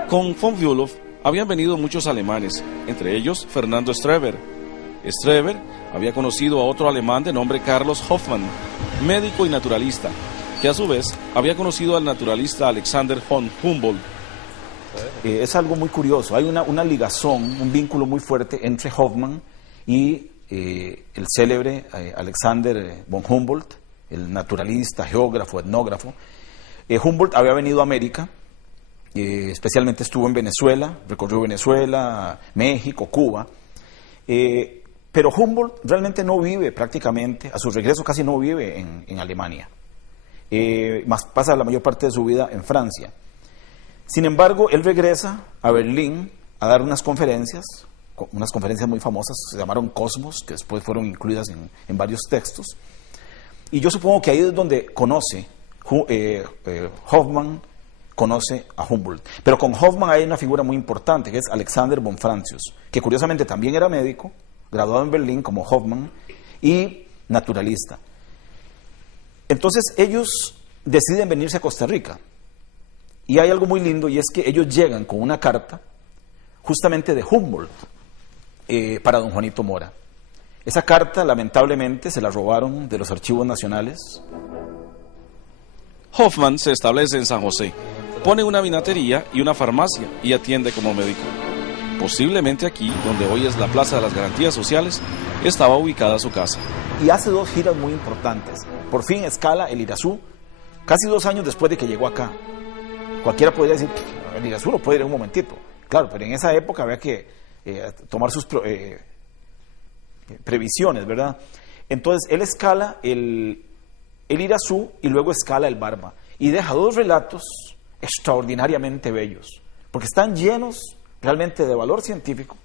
Con von Bülow habían venido muchos alemanes, entre ellos Fernando Streber. Streber había conocido a otro alemán de nombre Carlos Hoffmann, médico y naturalista, que a su vez había conocido al naturalista Alexander von Humboldt. Es algo muy curioso, hay una ligazón, un vínculo muy fuerte entre Hoffmann y el célebre Alexander von Humboldt, el naturalista, geógrafo, etnógrafo. Humboldt había venido a América, especialmente estuvo en Venezuela, recorrió Venezuela, México, Cuba, pero Humboldt realmente no vive prácticamente, a su regreso casi no vive en Alemania, más pasa la mayor parte de su vida en Francia. Sin embargo, él regresa a Berlín a dar unas conferencias muy famosas, se llamaron Cosmos, que después fueron incluidas en varios textos. Y yo supongo que ahí es donde Hoffmann conoce a Humboldt. Pero con Hoffmann hay una figura muy importante, que es Alexander von Frantius, que curiosamente también era médico, graduado en Berlín como Hoffmann, y naturalista. Entonces ellos deciden venirse a Costa Rica. Y hay algo muy lindo, y es que ellos llegan con una carta justamente de Humboldt para don Juanito Mora. Esa carta, lamentablemente, se la robaron de los archivos nacionales. Hoffmann se establece en San José, pone una vinatería y una farmacia y atiende como médico. Posiblemente aquí, donde hoy es la Plaza de las Garantías Sociales, estaba ubicada su casa. Y hace 2 giras muy importantes. Por fin escala el Irazú, casi 2 años después de que llegó acá. Cualquiera podría decir, el Irazú no puede ir en un momentito. Claro, pero en esa época había que tomar sus previsiones, ¿verdad? Entonces él escala el Irazú y luego escala el Barba. Y deja 2 relatos extraordinariamente bellos, porque están llenos realmente de valor científico,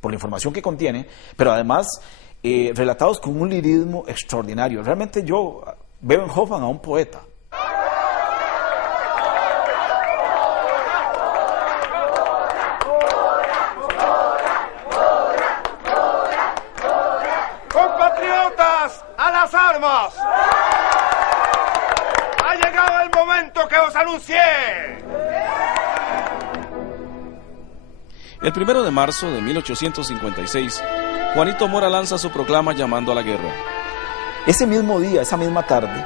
por la información que contiene, pero además relatados con un lirismo extraordinario. Realmente yo veo en Hoffmann a un poeta. ¡Compatriotas, a las armas! ¡Ha llegado el momento que os anuncié! El 1 de marzo de 1856, Juanito Mora lanza su proclama llamando a la guerra. Ese mismo día, esa misma tarde,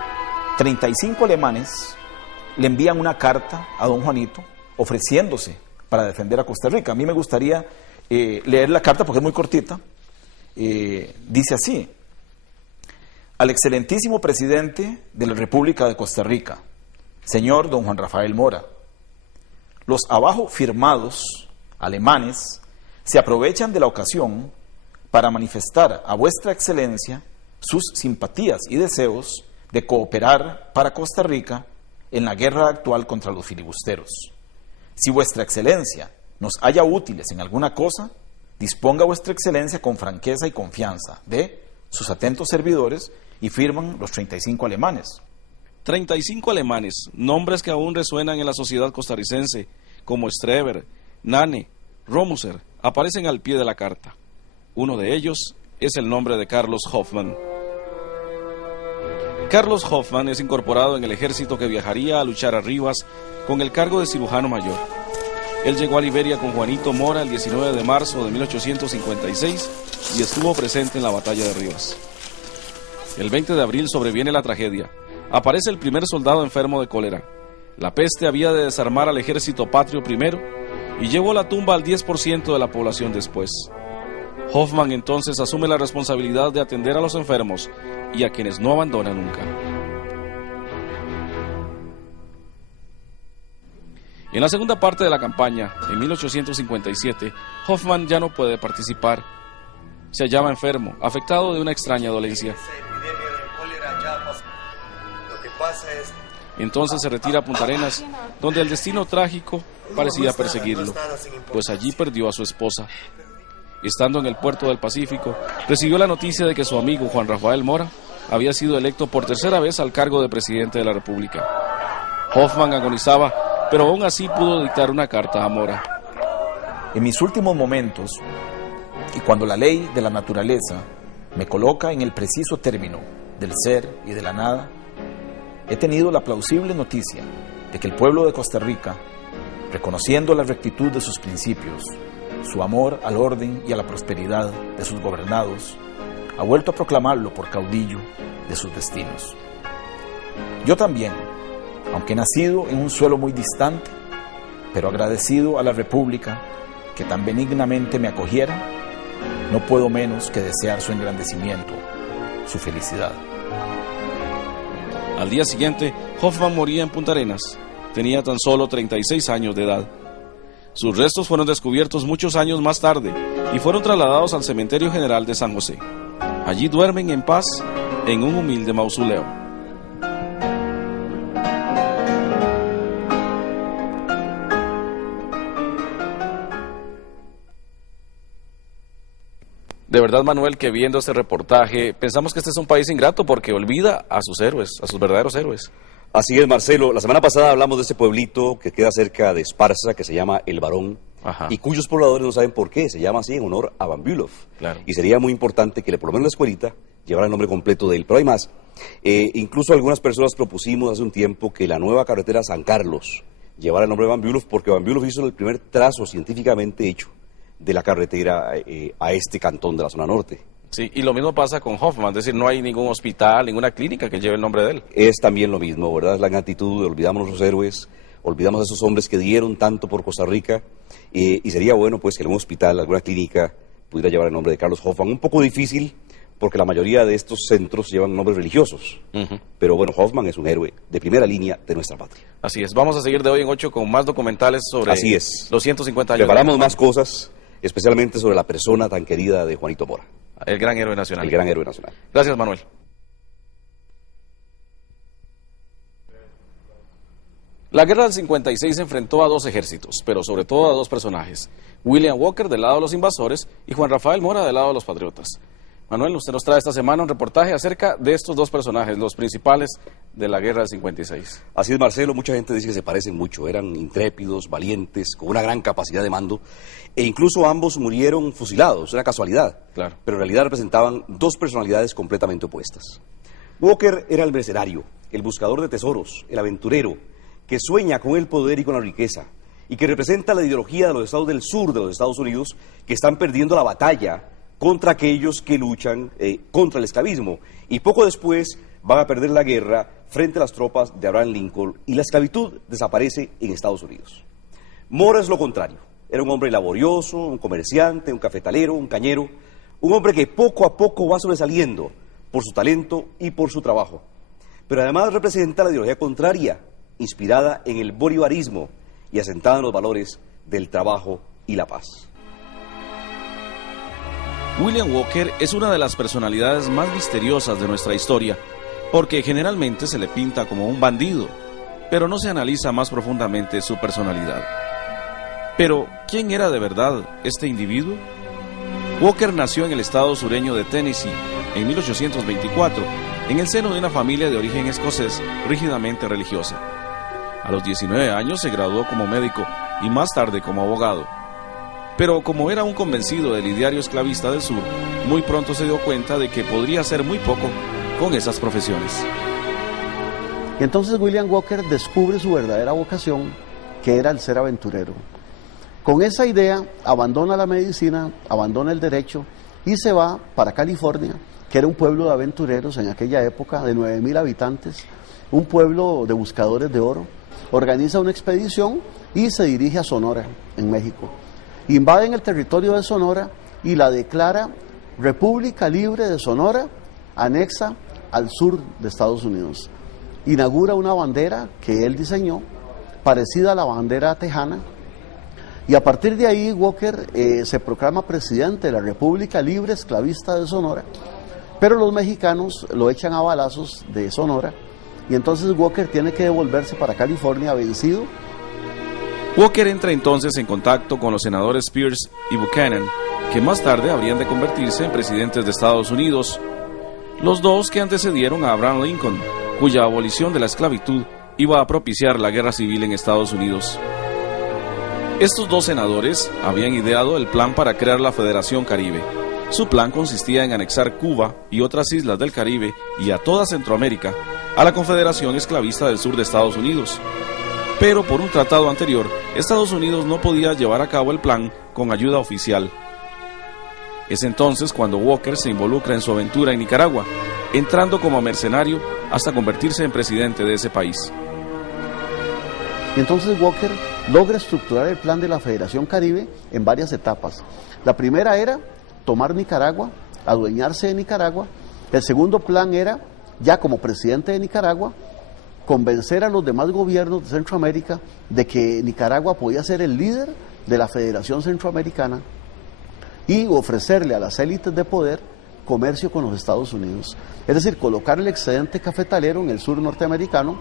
35 alemanes le envían una carta a don Juanito ofreciéndose para defender a Costa Rica. A mí me gustaría leer la carta porque es muy cortita. Dice así: al excelentísimo presidente de la República de Costa Rica, señor don Juan Rafael Mora, los abajo firmados alemanes se aprovechan de la ocasión para manifestar a vuestra excelencia sus simpatías y deseos de cooperar para Costa Rica en la guerra actual contra los filibusteros. Si vuestra excelencia nos haya útiles en alguna cosa, disponga vuestra excelencia con franqueza y confianza de sus atentos servidores, y firman los 35 alemanes. 35 alemanes, nombres que aún resuenan en la sociedad costarricense, como Streber, Nane, Romuser, aparecen al pie de la carta. Uno de ellos es el nombre de Carlos Hoffmann. Carlos Hoffmann es incorporado en el ejército que viajaría a luchar a Rivas con el cargo de cirujano mayor. Él llegó a Liberia con Juanito Mora el 19 de marzo de 1856 y estuvo presente en la batalla de Rivas. El 20 de abril sobreviene la tragedia. Aparece el primer soldado enfermo de cólera. La peste había de desarmar al ejército patrio primero y llevó a la tumba al 10% de la población después. Hoffmann entonces asume la responsabilidad de atender a los enfermos y a quienes no abandona nunca. En la segunda parte de la campaña, en 1857, Hoffmann ya no puede participar. Se hallaba enfermo, afectado de una extraña dolencia. Entonces se retira a Punta Arenas, donde el destino trágico parecía perseguirlo, pues allí perdió a su esposa. Estando en el puerto del Pacífico, recibió la noticia de que su amigo Juan Rafael Mora había sido electo por tercera vez al cargo de presidente de la República. Hoffmann agonizaba, pero aún así pudo dictar una carta a Mora. En mis últimos momentos, y cuando la ley de la naturaleza me coloca en el preciso término del ser y de la nada, he tenido la plausible noticia de que el pueblo de Costa Rica, reconociendo la rectitud de sus principios, su amor al orden y a la prosperidad de sus gobernados, ha vuelto a proclamarlo por caudillo de sus destinos. Yo también, aunque nacido en un suelo muy distante, pero agradecido a la República que tan benignamente me acogiera, no puedo menos que desear su engrandecimiento, su felicidad. Al día siguiente, Hoffmann moría en Punta Arenas. Tenía tan solo 36 años de edad. Sus restos fueron descubiertos muchos años más tarde y fueron trasladados al Cementerio General de San José. Allí duermen en paz en un humilde mausoleo. De verdad, Manuel, que viendo este reportaje, pensamos que este es un país ingrato porque olvida a sus héroes, a sus verdaderos héroes. Así es, Marcelo. La semana pasada hablamos de este pueblito que queda cerca de Esparza, que se llama El Barón, y cuyos pobladores no saben por qué, se llama así en honor a Van Bülow. Claro. Y sería muy importante que por lo menos la escuelita llevara el nombre completo de él. Pero hay más. Incluso algunas personas propusimos hace un tiempo que la nueva carretera San Carlos llevara el nombre de Van Bülow, porque Van Bülow hizo el primer trazo científicamente hecho de la carretera a este cantón de la zona norte. Sí, y lo mismo pasa con Hoffman, es decir, no hay ningún hospital, ninguna clínica que lleve el nombre de él. Es también lo mismo, ¿verdad? Es la actitud de olvidamos a los héroes, olvidamos a esos hombres que dieron tanto por Costa Rica, y sería bueno pues que algún hospital, alguna clínica pudiera llevar el nombre de Carlos Hoffman. Un poco difícil, porque la mayoría de estos centros llevan nombres religiosos. Pero bueno, Hoffman es un héroe de primera línea de nuestra patria. Así es, vamos a seguir de hoy en 8 con más documentales sobre Así es. Los 150 años. Preparamos más cosas, especialmente sobre la persona tan querida de Juanito Mora. El gran héroe nacional. El gran héroe nacional. Gracias, Manuel. La guerra del 56 enfrentó a dos ejércitos, pero sobre todo a dos personajes. William Walker del lado de los invasores y Juan Rafael Mora del lado de los patriotas. Manuel, usted nos trae esta semana un reportaje acerca de estos dos personajes, los principales de la guerra del 56. Así es, Marcelo, mucha gente dice que se parecen mucho, eran intrépidos, valientes, con una gran capacidad de mando, e incluso ambos murieron fusilados, era casualidad, claro. Pero en realidad representaban dos personalidades completamente opuestas. Walker era el mercenario, el buscador de tesoros, el aventurero, que sueña con el poder y con la riqueza, y que representa la ideología de los estados del sur de los Estados Unidos, que están perdiendo la batalla contra aquellos que luchan contra el esclavismo, y poco después van a perder la guerra frente a las tropas de Abraham Lincoln, y la esclavitud desaparece en Estados Unidos. Mora es lo contrario, era un hombre laborioso, un comerciante, un cafetalero, un cañero, un hombre que poco a poco va sobresaliendo por su talento y por su trabajo, pero además representa la ideología contraria, inspirada en el bolivarismo y asentada en los valores del trabajo y la paz. William Walker es una de las personalidades más misteriosas de nuestra historia, porque generalmente se le pinta como un bandido, pero no se analiza más profundamente su personalidad. Pero, ¿quién era de verdad este individuo? Walker nació en el estado sureño de Tennessee en 1824, en el seno de una familia de origen escocés rígidamente religiosa. A los 19 años se graduó como médico y más tarde como abogado. Pero como era un convencido del ideario esclavista del sur, muy pronto se dio cuenta de que podría hacer muy poco con esas profesiones. Y entonces William Walker descubre su verdadera vocación, que era el ser aventurero. Con esa idea abandona la medicina, abandona el derecho y se va para California, que era un pueblo de aventureros en aquella época de 9,000 habitantes, un pueblo de buscadores de oro. Organiza una expedición y se dirige a Sonora, en México. Invaden el territorio de Sonora y la declara República Libre de Sonora, anexa al sur de Estados Unidos. Inaugura una bandera que él diseñó, parecida a la bandera tejana, y a partir de ahí Walker se proclama presidente de la República Libre Esclavista de Sonora, pero los mexicanos lo echan a balazos de Sonora, y entonces Walker tiene que devolverse para California vencido. Walker entra entonces en contacto con los senadores Pierce y Buchanan, que más tarde habrían de convertirse en presidentes de Estados Unidos, los dos que antecedieron a Abraham Lincoln, cuya abolición de la esclavitud iba a propiciar la guerra civil en Estados Unidos. Estos dos senadores habían ideado el plan para crear la Federación Caribe. Su plan consistía en anexar Cuba y otras islas del Caribe y a toda Centroamérica a la Confederación Esclavista del Sur de Estados Unidos. Pero por un tratado anterior, Estados Unidos no podía llevar a cabo el plan con ayuda oficial. Es entonces cuando Walker se involucra en su aventura en Nicaragua, entrando como mercenario hasta convertirse en presidente de ese país. Y entonces Walker logra estructurar el plan de la Federación Caribe en varias etapas. La primera era tomar Nicaragua, adueñarse de Nicaragua. El segundo plan era, ya como presidente de Nicaragua, convencer a los demás gobiernos de Centroamérica de que Nicaragua podía ser el líder de la Federación Centroamericana y ofrecerle a las élites de poder comercio con los Estados Unidos. Es decir, colocar el excedente cafetalero en el sur norteamericano,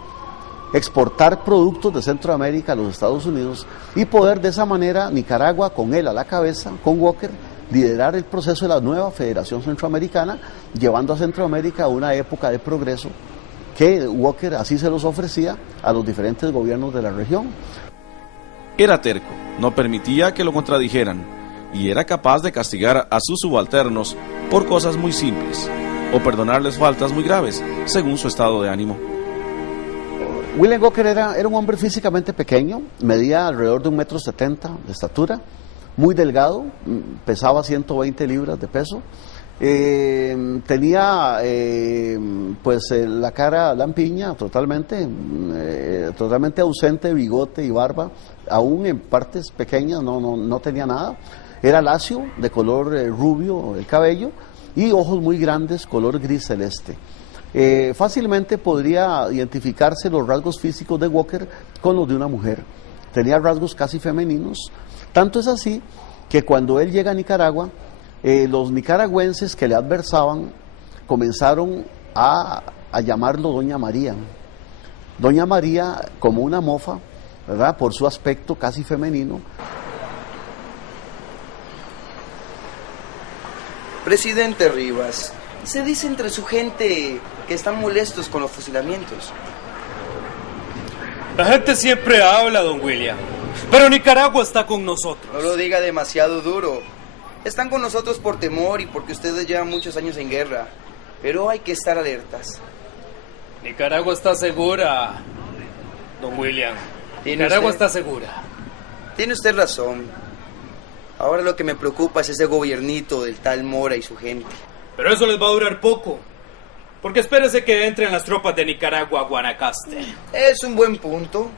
exportar productos de Centroamérica a los Estados Unidos y poder de esa manera Nicaragua, con él a la cabeza, con Walker, liderar el proceso de la nueva Federación Centroamericana, llevando a Centroamérica a una época de progreso que Walker así se los ofrecía a los diferentes gobiernos de la región. Era terco, no permitía que lo contradijeran y era capaz de castigar a sus subalternos por cosas muy simples o perdonarles faltas muy graves, según su estado de ánimo. William Walker era un hombre físicamente pequeño, medía alrededor de 1,70 m de estatura, muy delgado, pesaba 120 libras de peso, tenía la cara lampiña, totalmente ausente, bigote y barba, aún en partes pequeñas no tenía nada, era lacio, de color rubio el cabello y ojos muy grandes, color gris celeste. Fácilmente podría identificarse los rasgos físicos de Walker con los de una mujer. Tenía rasgos casi femeninos. Tanto es así que cuando él llega a Nicaragua, los nicaragüenses que le adversaban comenzaron a llamarlo Doña María. Doña María como una mofa, ¿verdad? Por su aspecto casi femenino. Presidente Rivas, se dice entre su gente que están molestos con los fusilamientos. La gente siempre habla, don William, pero Nicaragua está con nosotros. No lo diga demasiado duro. Están con nosotros por temor y porque ustedes llevan muchos años en guerra, pero hay que estar alertas. Nicaragua está segura, don William. Nicaragua está segura. Tiene usted razón. Ahora lo que me preocupa es ese gobiernito del tal Mora y su gente. Pero eso les va a durar poco, porque espérese que entren las tropas de Nicaragua a Guanacaste. Es un buen punto.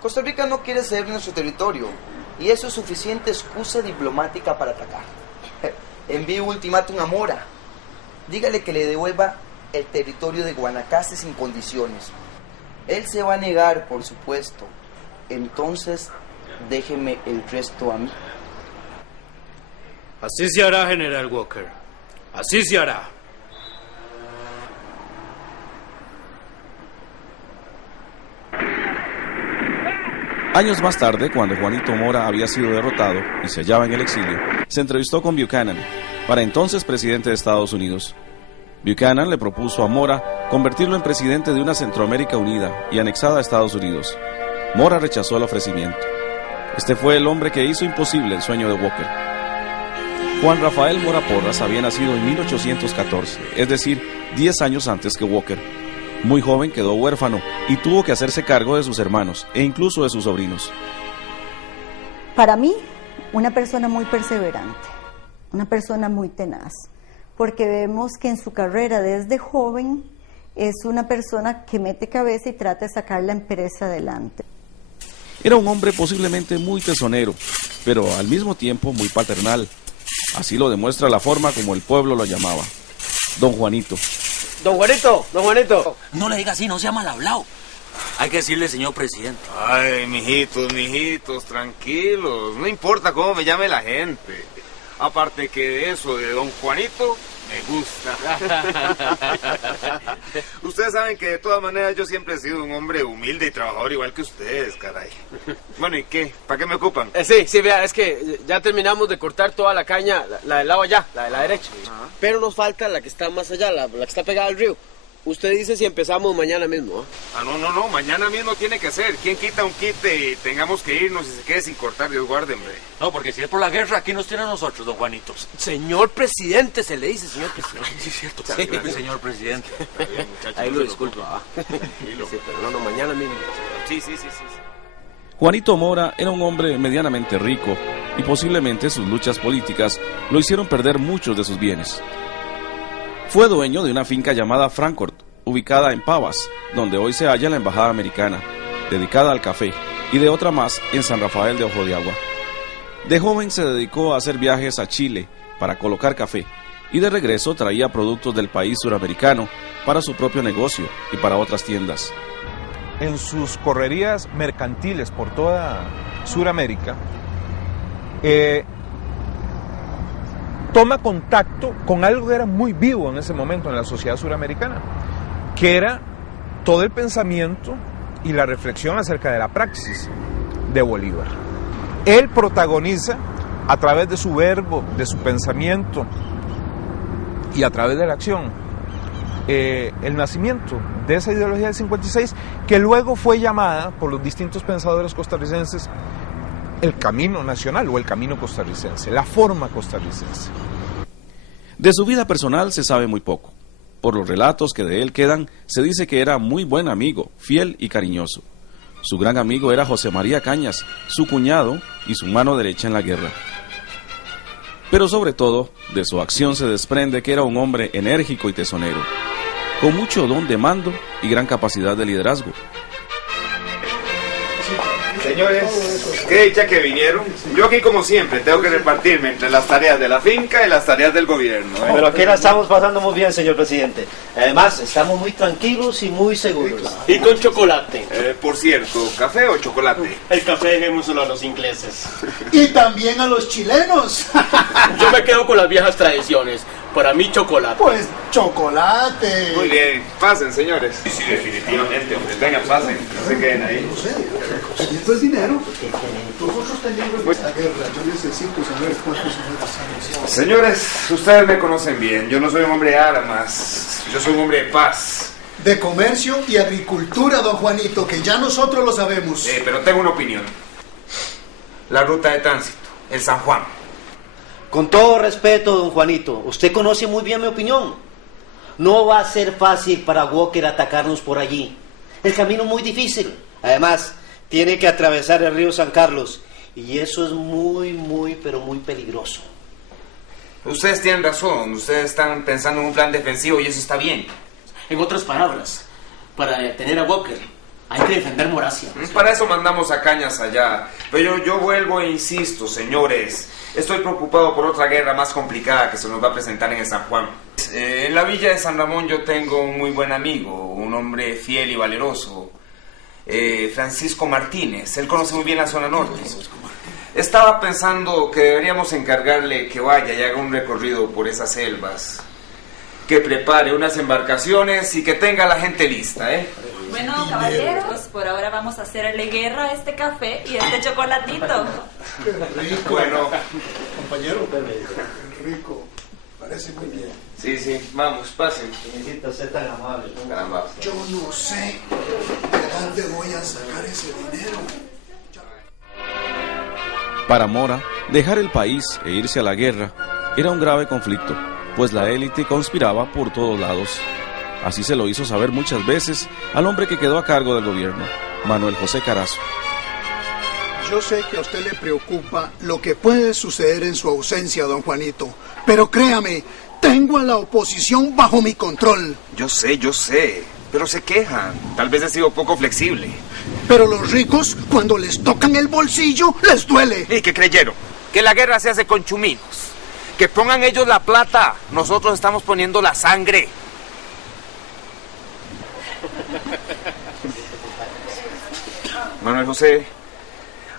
Costa Rica no quiere ceder nuestro territorio, y eso es suficiente excusa diplomática para atacar. Envíe un ultimátum a Mora. Dígale que le devuelva el territorio de Guanacaste sin condiciones. Él se va a negar, por supuesto. Entonces, déjeme el resto a mí. Así se hará, General Walker. Así se hará. Años más tarde, cuando Juanito Mora había sido derrotado y se hallaba en el exilio, se entrevistó con Buchanan, para entonces presidente de Estados Unidos. Buchanan le propuso a Mora convertirlo en presidente de una Centroamérica unida y anexada a Estados Unidos. Mora rechazó el ofrecimiento. Este fue el hombre que hizo imposible el sueño de Walker. Juan Rafael Mora Porras había nacido en 1814, es decir, 10 años antes que Walker. Muy joven quedó huérfano y tuvo que hacerse cargo de sus hermanos e incluso de sus sobrinos. Para mí, una persona muy perseverante, una persona muy tenaz, porque vemos que en su carrera desde joven es una persona que mete cabeza y trata de sacar la empresa adelante. Era un hombre posiblemente muy tesonero, pero al mismo tiempo muy paternal. Así lo demuestra la forma como el pueblo lo llamaba, Don Juanito. Don Juanito, don Juanito. No le diga así, no sea mal hablado. Hay que decirle, señor presidente. Ay, mijitos, tranquilos. No importa cómo me llame la gente. Aparte que de eso de don Juanito, me gusta. Ustedes saben que de todas maneras yo siempre he sido un hombre humilde y trabajador igual que ustedes, caray. Bueno, ¿y qué? ¿Para qué me ocupan? Sí, vea, es que ya terminamos de cortar toda la caña, la del lado allá, la de la derecha. Pero nos falta la que está más allá, la que está pegada al río. Usted dice si empezamos mañana mismo, ¿eh? No, mañana mismo tiene que ser. ¿Quién quita un quite y tengamos que irnos y se quede sin cortar? Dios guarde, hombre. No, porque si es por la guerra, aquí nos tiene a nosotros, don Juanito. Señor presidente, se le dice, señor presidente. Sí, es cierto. Sí, señor presidente. Bien, muchachos, ahí lo disculpa. Sí, pero no, mañana mismo. Sí. Juanito Mora era un hombre medianamente rico y posiblemente sus luchas políticas lo hicieron perder muchos de sus bienes. Fue dueño de una finca llamada Frankfurt, ubicada en Pavas, donde hoy se halla la Embajada Americana, dedicada al café, y de otra más en San Rafael de Ojo de Agua. De joven se dedicó a hacer viajes a Chile para colocar café, y de regreso traía productos del país suramericano para su propio negocio y para otras tiendas. En sus correrías mercantiles por toda Suramérica, toma contacto con algo que era muy vivo en ese momento en la sociedad suramericana, que era todo el pensamiento y la reflexión acerca de la praxis de Bolívar. Él protagoniza a través de su verbo, de su pensamiento y a través de la acción, el nacimiento de esa ideología del 56, que luego fue llamada por los distintos pensadores costarricenses el camino nacional o el camino costarricense, la forma costarricense. De su vida personal se sabe muy poco. Por los relatos que de él quedan, se dice que era muy buen amigo, fiel y cariñoso. Su gran amigo era José María Cañas, su cuñado y su mano derecha en la guerra. Pero sobre todo, de su acción se desprende que era un hombre enérgico y tesonero, con mucho don de mando y gran capacidad de liderazgo. Señores, qué dicha que vinieron. Yo aquí, como siempre, tengo que repartirme entre las tareas de la finca y las tareas del gobierno. Pero aquí la estamos pasando muy bien, señor presidente. Además, estamos muy tranquilos y muy seguros. Y con chocolate. Por cierto, ¿café o chocolate? El café dejémoselo a los ingleses. Y también a los chilenos. Yo me quedo con las viejas tradiciones. Para mí, chocolate. Pues, chocolate. Muy bien, pasen, señores. Sí, definitivamente, hombre. Vengan, pasen, no se queden ahí. No sé, esto es dinero. Nosotros tenemos esta guerra. Yo necesito saber cuántos años. Señores, ustedes me conocen bien. Yo no soy un hombre de armas. Yo soy un hombre de paz. De comercio y agricultura, don Juanito, que ya nosotros lo sabemos. Pero tengo una opinión. La ruta de tránsito, el San Juan. Con todo respeto, don Juanito, usted conoce muy bien mi opinión. No va a ser fácil para Walker atacarnos por allí. El camino es muy difícil. Además, tiene que atravesar el río San Carlos. Y eso es pero muy peligroso. Ustedes tienen razón. Ustedes están pensando en un plan defensivo y eso está bien. En otras palabras, para detener a Walker, hay que defender Moracia. Para eso mandamos a Cañas allá. Pero yo vuelvo e insisto, señores. Estoy preocupado por otra guerra más complicada que se nos va a presentar en el San Juan. En la villa de San Ramón yo tengo un muy buen amigo, un hombre fiel y valeroso, Francisco Martínez. Él conoce muy bien la zona norte. Estaba pensando que deberíamos encargarle que vaya y haga un recorrido por esas selvas, que prepare unas embarcaciones y que tenga a la gente lista, ¿eh? Bueno, caballeros, por ahora vamos a hacerle guerra a este café y a este chocolatito. Qué rico. Bueno, compañero, qué rico. Parece muy bien. Sí, vamos, pasen. Necesita ser tan amable. Caramba. Yo no sé de dónde voy a sacar ese dinero. Para Mora, dejar el país e irse a la guerra era un grave conflicto, pues la élite conspiraba por todos lados. Así se lo hizo saber muchas veces al hombre que quedó a cargo del gobierno, Manuel José Carazo. Yo sé que a usted le preocupa lo que puede suceder en su ausencia, don Juanito, pero créame, tengo a la oposición bajo mi control. Yo sé, pero se quejan. Tal vez he sido poco flexible. Pero los ricos, cuando les tocan el bolsillo, les duele. ¿Y qué creyeron? Que la guerra se hace con chuminos. Que pongan ellos la plata, nosotros estamos poniendo la sangre. Manuel José,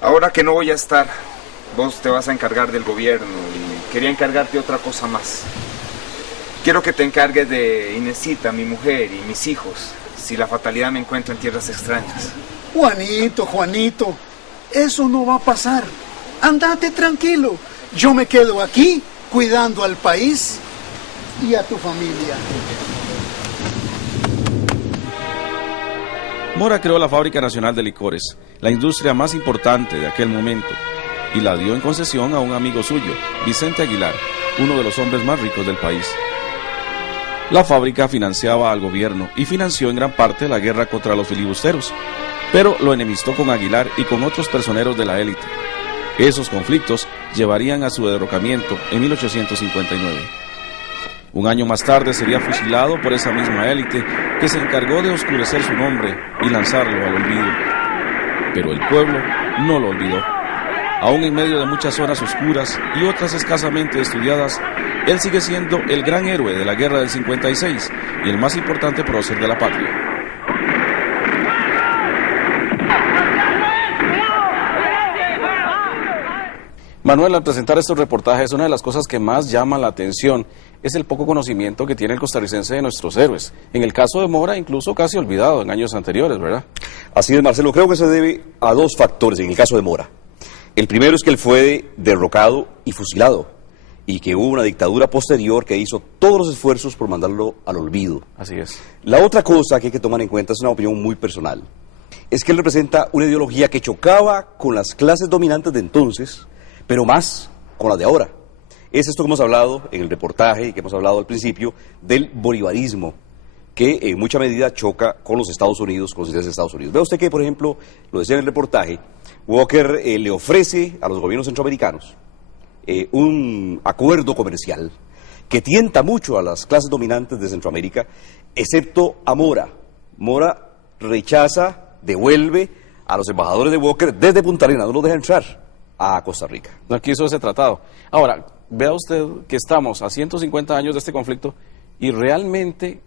ahora que no voy a estar, vos te vas a encargar del gobierno y quería encargarte otra cosa más. Quiero que te encargues de Inesita, mi mujer, y mis hijos, si la fatalidad me encuentra en tierras extrañas. Juanito, eso no va a pasar. Andate tranquilo. Yo me quedo aquí cuidando al país y a tu familia. Mora creó la Fábrica Nacional de Licores, la industria más importante de aquel momento, y la dio en concesión a un amigo suyo, Vicente Aguilar, uno de los hombres más ricos del país. La fábrica financiaba al gobierno y financió en gran parte la guerra contra los filibusteros, pero lo enemistó con Aguilar y con otros personeros de la élite. Esos conflictos llevarían a su derrocamiento en 1859. Un año más tarde sería fusilado por esa misma élite que se encargó de oscurecer su nombre y lanzarlo al olvido. Pero el pueblo no lo olvidó. Aún en medio de muchas zonas oscuras y otras escasamente estudiadas, él sigue siendo el gran héroe de la guerra del 56 y el más importante prócer de la patria. Manuel, al presentar estos reportajes, una de las cosas que más llama la atención es el poco conocimiento que tiene el costarricense de nuestros héroes. En el caso de Mora, incluso casi olvidado en años anteriores, ¿verdad? Así es, Marcelo. Creo que se debe a dos factores en el caso de Mora. El primero es que él fue derrocado y fusilado, y que hubo una dictadura posterior que hizo todos los esfuerzos por mandarlo al olvido. Así es. La otra cosa que hay que tomar en cuenta, es una opinión muy personal, es que él representa una ideología que chocaba con las clases dominantes de entonces, pero más con las de ahora. Es esto que hemos hablado en el reportaje y que hemos hablado al principio del bolivarismo, que en mucha medida choca con los Estados Unidos, con los intereses de Estados Unidos. Vea usted que, por ejemplo, lo decía en el reportaje, Walker le ofrece a los gobiernos centroamericanos un acuerdo comercial que tienta mucho a las clases dominantes de Centroamérica, excepto a Mora. Mora rechaza, devuelve a los embajadores de Walker desde Punta Arenas, no los deja entrar a Costa Rica. No quiso ese tratado. Ahora, vea usted que estamos a 150 años de este conflicto y realmente,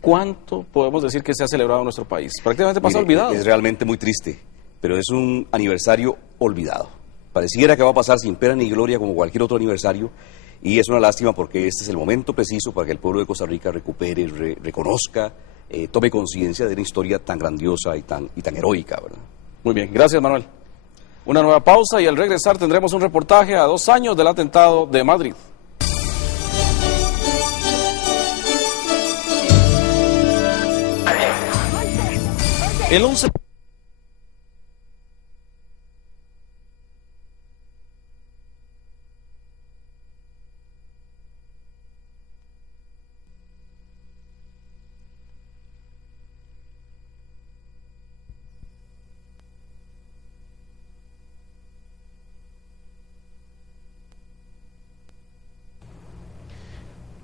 ¿cuánto podemos decir que se ha celebrado en nuestro país? Prácticamente pasa olvidado. Es realmente muy triste, pero es un aniversario olvidado. Pareciera que va a pasar sin pena ni gloria como cualquier otro aniversario, y es una lástima porque este es el momento preciso para que el pueblo de Costa Rica recupere, reconozca, tome conciencia de una historia tan grandiosa y tan heroica, ¿verdad? Muy bien, gracias, Manuel. Una nueva pausa y al regresar tendremos un reportaje a 2 años del atentado de Madrid. El 11...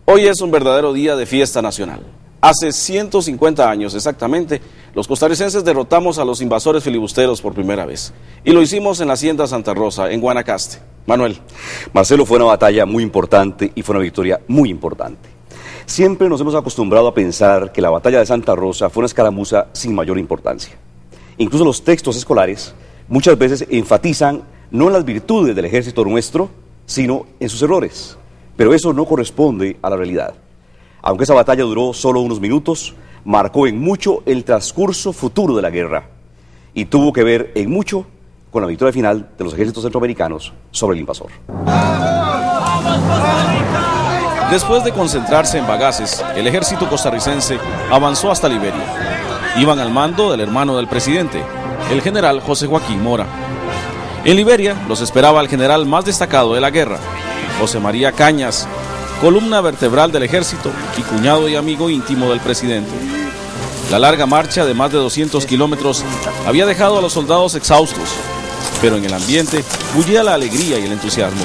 Hoy es un verdadero día de fiesta nacional. Hace 150 años exactamente, los costarricenses derrotamos a los invasores filibusteros por primera vez. Y lo hicimos en la Hacienda Santa Rosa, en Guanacaste. Manuel. Marcelo, fue una batalla muy importante y fue una victoria muy importante. Siempre nos hemos acostumbrado a pensar que la batalla de Santa Rosa fue una escaramuza sin mayor importancia. Incluso los textos escolares muchas veces enfatizan no en las virtudes del ejército nuestro, sino en sus errores. Pero eso no corresponde a la realidad. Aunque esa batalla duró solo unos minutos, marcó en mucho el transcurso futuro de la guerra y tuvo que ver en mucho con la victoria final de los ejércitos centroamericanos sobre el invasor. Después de concentrarse en Bagaces, el ejército costarricense avanzó hasta Liberia. Iban al mando del hermano del presidente, el general José Joaquín Mora. En Liberia los esperaba el general más destacado de la guerra, José María Cañas, columna vertebral del ejército y cuñado y amigo íntimo del presidente. La larga marcha de más de 200 kilómetros había dejado a los soldados exhaustos, pero en el ambiente bullía la alegría y el entusiasmo.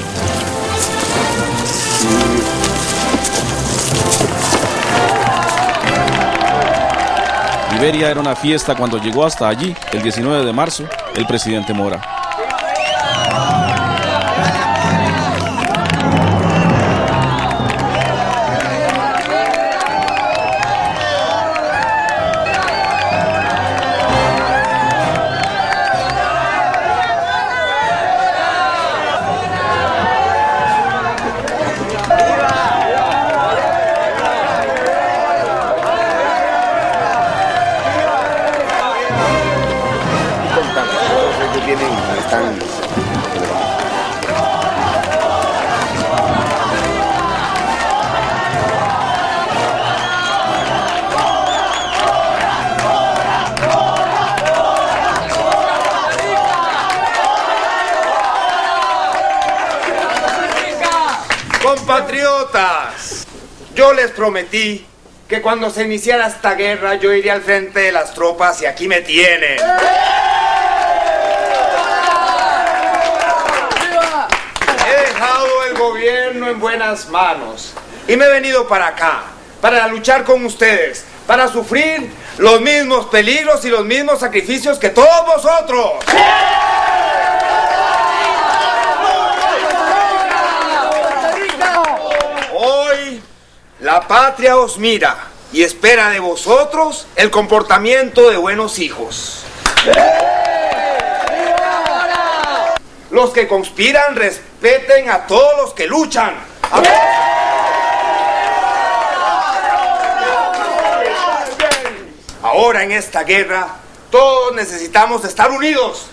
Liberia era una fiesta cuando llegó hasta allí, el 19 de marzo, el presidente Mora. Compatriotas, yo les prometí que cuando se iniciara esta guerra yo iría al frente de las tropas y aquí me tienen. He dejado el gobierno en buenas manos y me he venido para acá, para luchar con ustedes, para sufrir los mismos peligros y los mismos sacrificios que todos vosotros. Hoy la patria os mira y espera de vosotros el comportamiento de buenos hijos. Los que conspiran respeten a todos los que luchan. Ahora en esta guerra todos necesitamos estar unidos.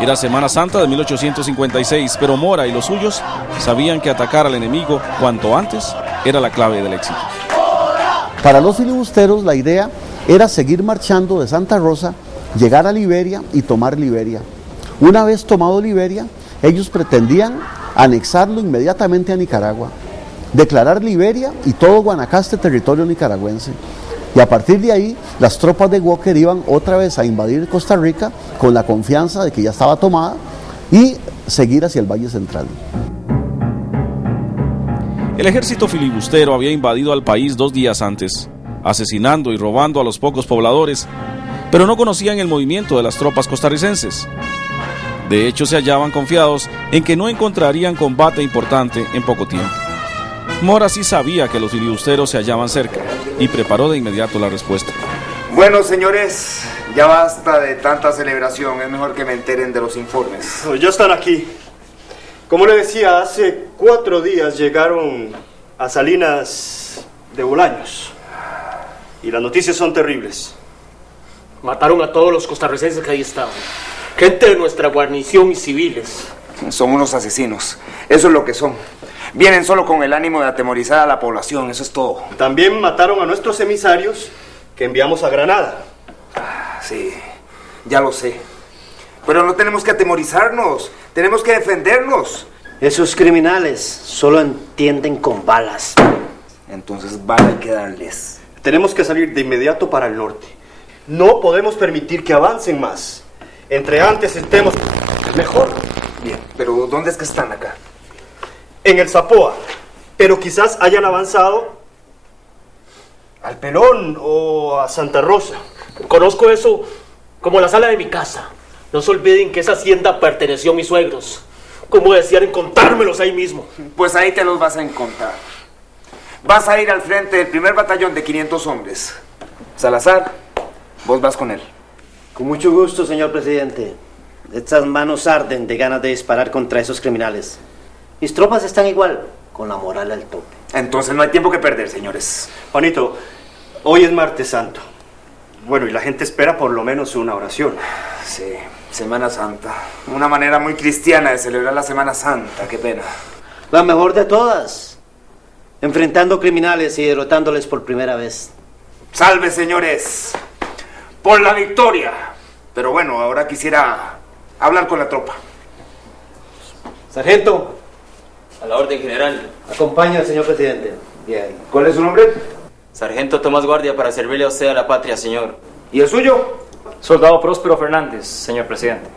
Era Semana Santa de 1856, pero Mora y los suyos sabían que atacar al enemigo cuanto antes era la clave del éxito. Para los filibusteros la idea era seguir marchando de Santa Rosa, llegar a Liberia y tomar Liberia. Una vez tomado Liberia, ellos pretendían anexarlo inmediatamente a Nicaragua, declarar Liberia y todo Guanacaste territorio nicaragüense. Y a partir de ahí, las tropas de Walker iban otra vez a invadir Costa Rica con la confianza de que ya estaba tomada y seguir hacia el Valle Central. El ejército filibustero había invadido al país 2 días antes, asesinando y robando a los pocos pobladores, pero no conocían el movimiento de las tropas costarricenses. De hecho, se hallaban confiados en que no encontrarían combate importante en poco tiempo. Mora sí sabía que los filibusteros se hallaban cerca y preparó de inmediato la respuesta. Bueno, señores, ya basta de tanta celebración. Es mejor que me enteren de los informes. Ya están aquí. Como le decía, hace 4 días llegaron a Salinas de Bolaños. Y las noticias son terribles. Mataron a todos los costarricenses que ahí estaban. Gente de nuestra guarnición y civiles. Son unos asesinos. Eso es lo que son. Vienen solo con el ánimo de atemorizar a la población, eso es todo. También mataron a nuestros emisarios que enviamos a Granada. Sí, ya lo sé. Pero no tenemos que atemorizarnos, tenemos que defendernos. Esos criminales solo entienden con balas. Entonces bala hay que darles. Tenemos que salir de inmediato para el norte. No podemos permitir que avancen más. Entre antes estemos mejor. Bien, pero ¿dónde es que están acá? En el Zapoa, pero quizás hayan avanzado al Pelón o a Santa Rosa. Conozco eso como la sala de mi casa. No se olviden que esa hacienda perteneció a mis suegros. ¿Cómo decían encontrármelos ahí mismo? Pues ahí te los vas a encontrar. Vas a ir al frente del primer batallón de 500 hombres. Salazar, vos vas con él. Con mucho gusto, señor presidente. Estas manos arden de ganas de disparar contra esos criminales. Mis tropas están igual, con la moral al tope. Entonces no hay tiempo que perder, señores. Juanito, hoy es Martes Santo. Bueno, y la gente espera por lo menos una oración. Sí, Semana Santa. Una manera muy cristiana de celebrar la Semana Santa, qué pena. La mejor de todas. Enfrentando criminales y derrotándoles por primera vez. ¡Salve, señores! ¡Por la victoria! Pero bueno, ahora quisiera hablar con la tropa. Sargento. A la orden, general. Acompaña al señor presidente. Bien. ¿Cuál es su nombre? Sargento Tomás Guardia, para servirle a usted a la patria, señor. ¿Y el suyo? Soldado Próspero Fernández, señor presidente.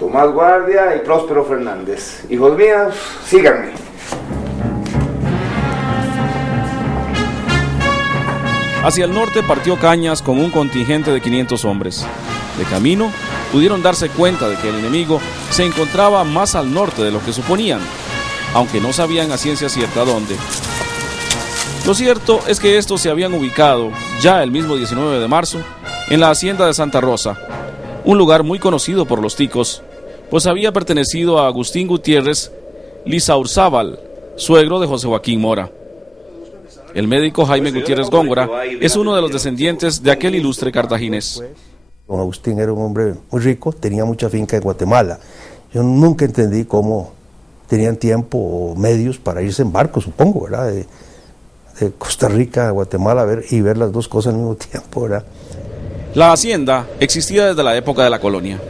Tomás Guardia y Próspero Fernández. Hijos míos, síganme. Hacia el norte partió Cañas con un contingente de 500 hombres. De camino, pudieron darse cuenta de que el enemigo se encontraba más al norte de lo que suponían, aunque no sabían a ciencia cierta dónde. Lo cierto es que estos se habían ubicado, ya el mismo 19 de marzo, en la hacienda de Santa Rosa, un lugar muy conocido por los ticos, pues había pertenecido a Agustín Gutiérrez Lizaurzábal, suegro de José Joaquín Mora. El médico Jaime Gutiérrez Góngora es uno de los descendientes de aquel ilustre cartaginés. Don Agustín era un hombre muy rico, tenía mucha finca en Guatemala. Yo nunca entendí cómo tenían tiempo o medios para irse en barco, supongo, ¿verdad? De Costa Rica a Guatemala y ver las dos cosas al mismo tiempo, ¿verdad? La hacienda existía desde la época de la colonia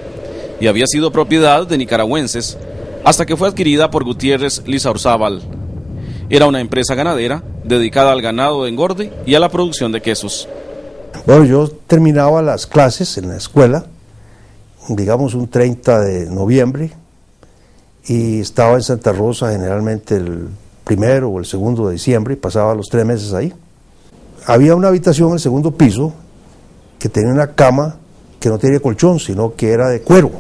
y había sido propiedad de nicaragüenses hasta que fue adquirida por Gutiérrez Lizaurzábal. Era una empresa ganadera dedicada al ganado de engorde y a la producción de quesos. Bueno, yo terminaba las clases en la escuela, digamos un 30 de noviembre, y estaba en Santa Rosa generalmente el 1 o el 2 de diciembre y pasaba los 3 meses ahí. Había una habitación en el segundo piso que tenía una cama que no tenía colchón, sino que era de cuero.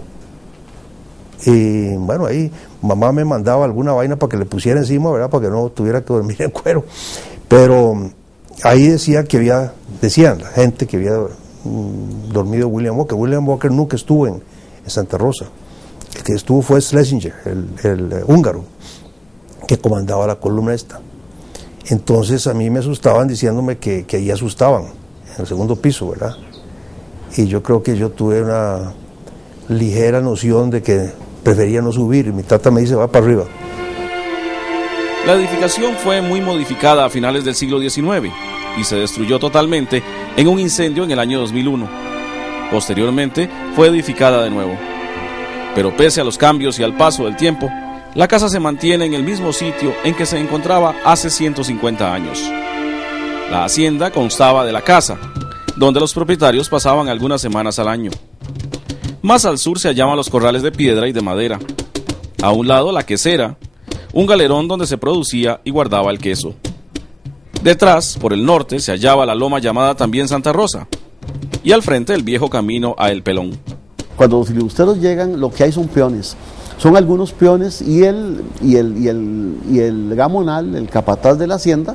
Y bueno, ahí mamá me mandaba alguna vaina para que le pusiera encima, ¿verdad? Para que no tuviera que dormir en cuero. Pero ahí decían la gente que había dormido William Walker. William Walker nunca estuvo en Santa Rosa. El que estuvo fue Schlesinger, el húngaro, que comandaba la columna esta. Entonces a mí me asustaban diciéndome que ahí asustaban, en el segundo piso, ¿verdad? Y yo creo que yo tuve ligera noción de que prefería no subir. Mi tata me dice, va para arriba. La edificación fue muy modificada a finales del siglo XIX y se destruyó totalmente en un incendio en el año 2001. Posteriormente fue edificada de nuevo. Pero pese a los cambios y al paso del tiempo, la casa se mantiene en el mismo sitio en que se encontraba hace 150 años. La hacienda constaba de la casa, donde los propietarios pasaban algunas semanas al año. Más al sur se hallaban los corrales de piedra y de madera. A un lado la quesera, un galerón donde se producía y guardaba el queso. Detrás, por el norte, se hallaba la loma llamada también Santa Rosa, y al frente el viejo camino a El Pelón. Cuando los filibusteros llegan, lo que hay son peones. Son algunos peones y el gamonal, el capataz de la hacienda,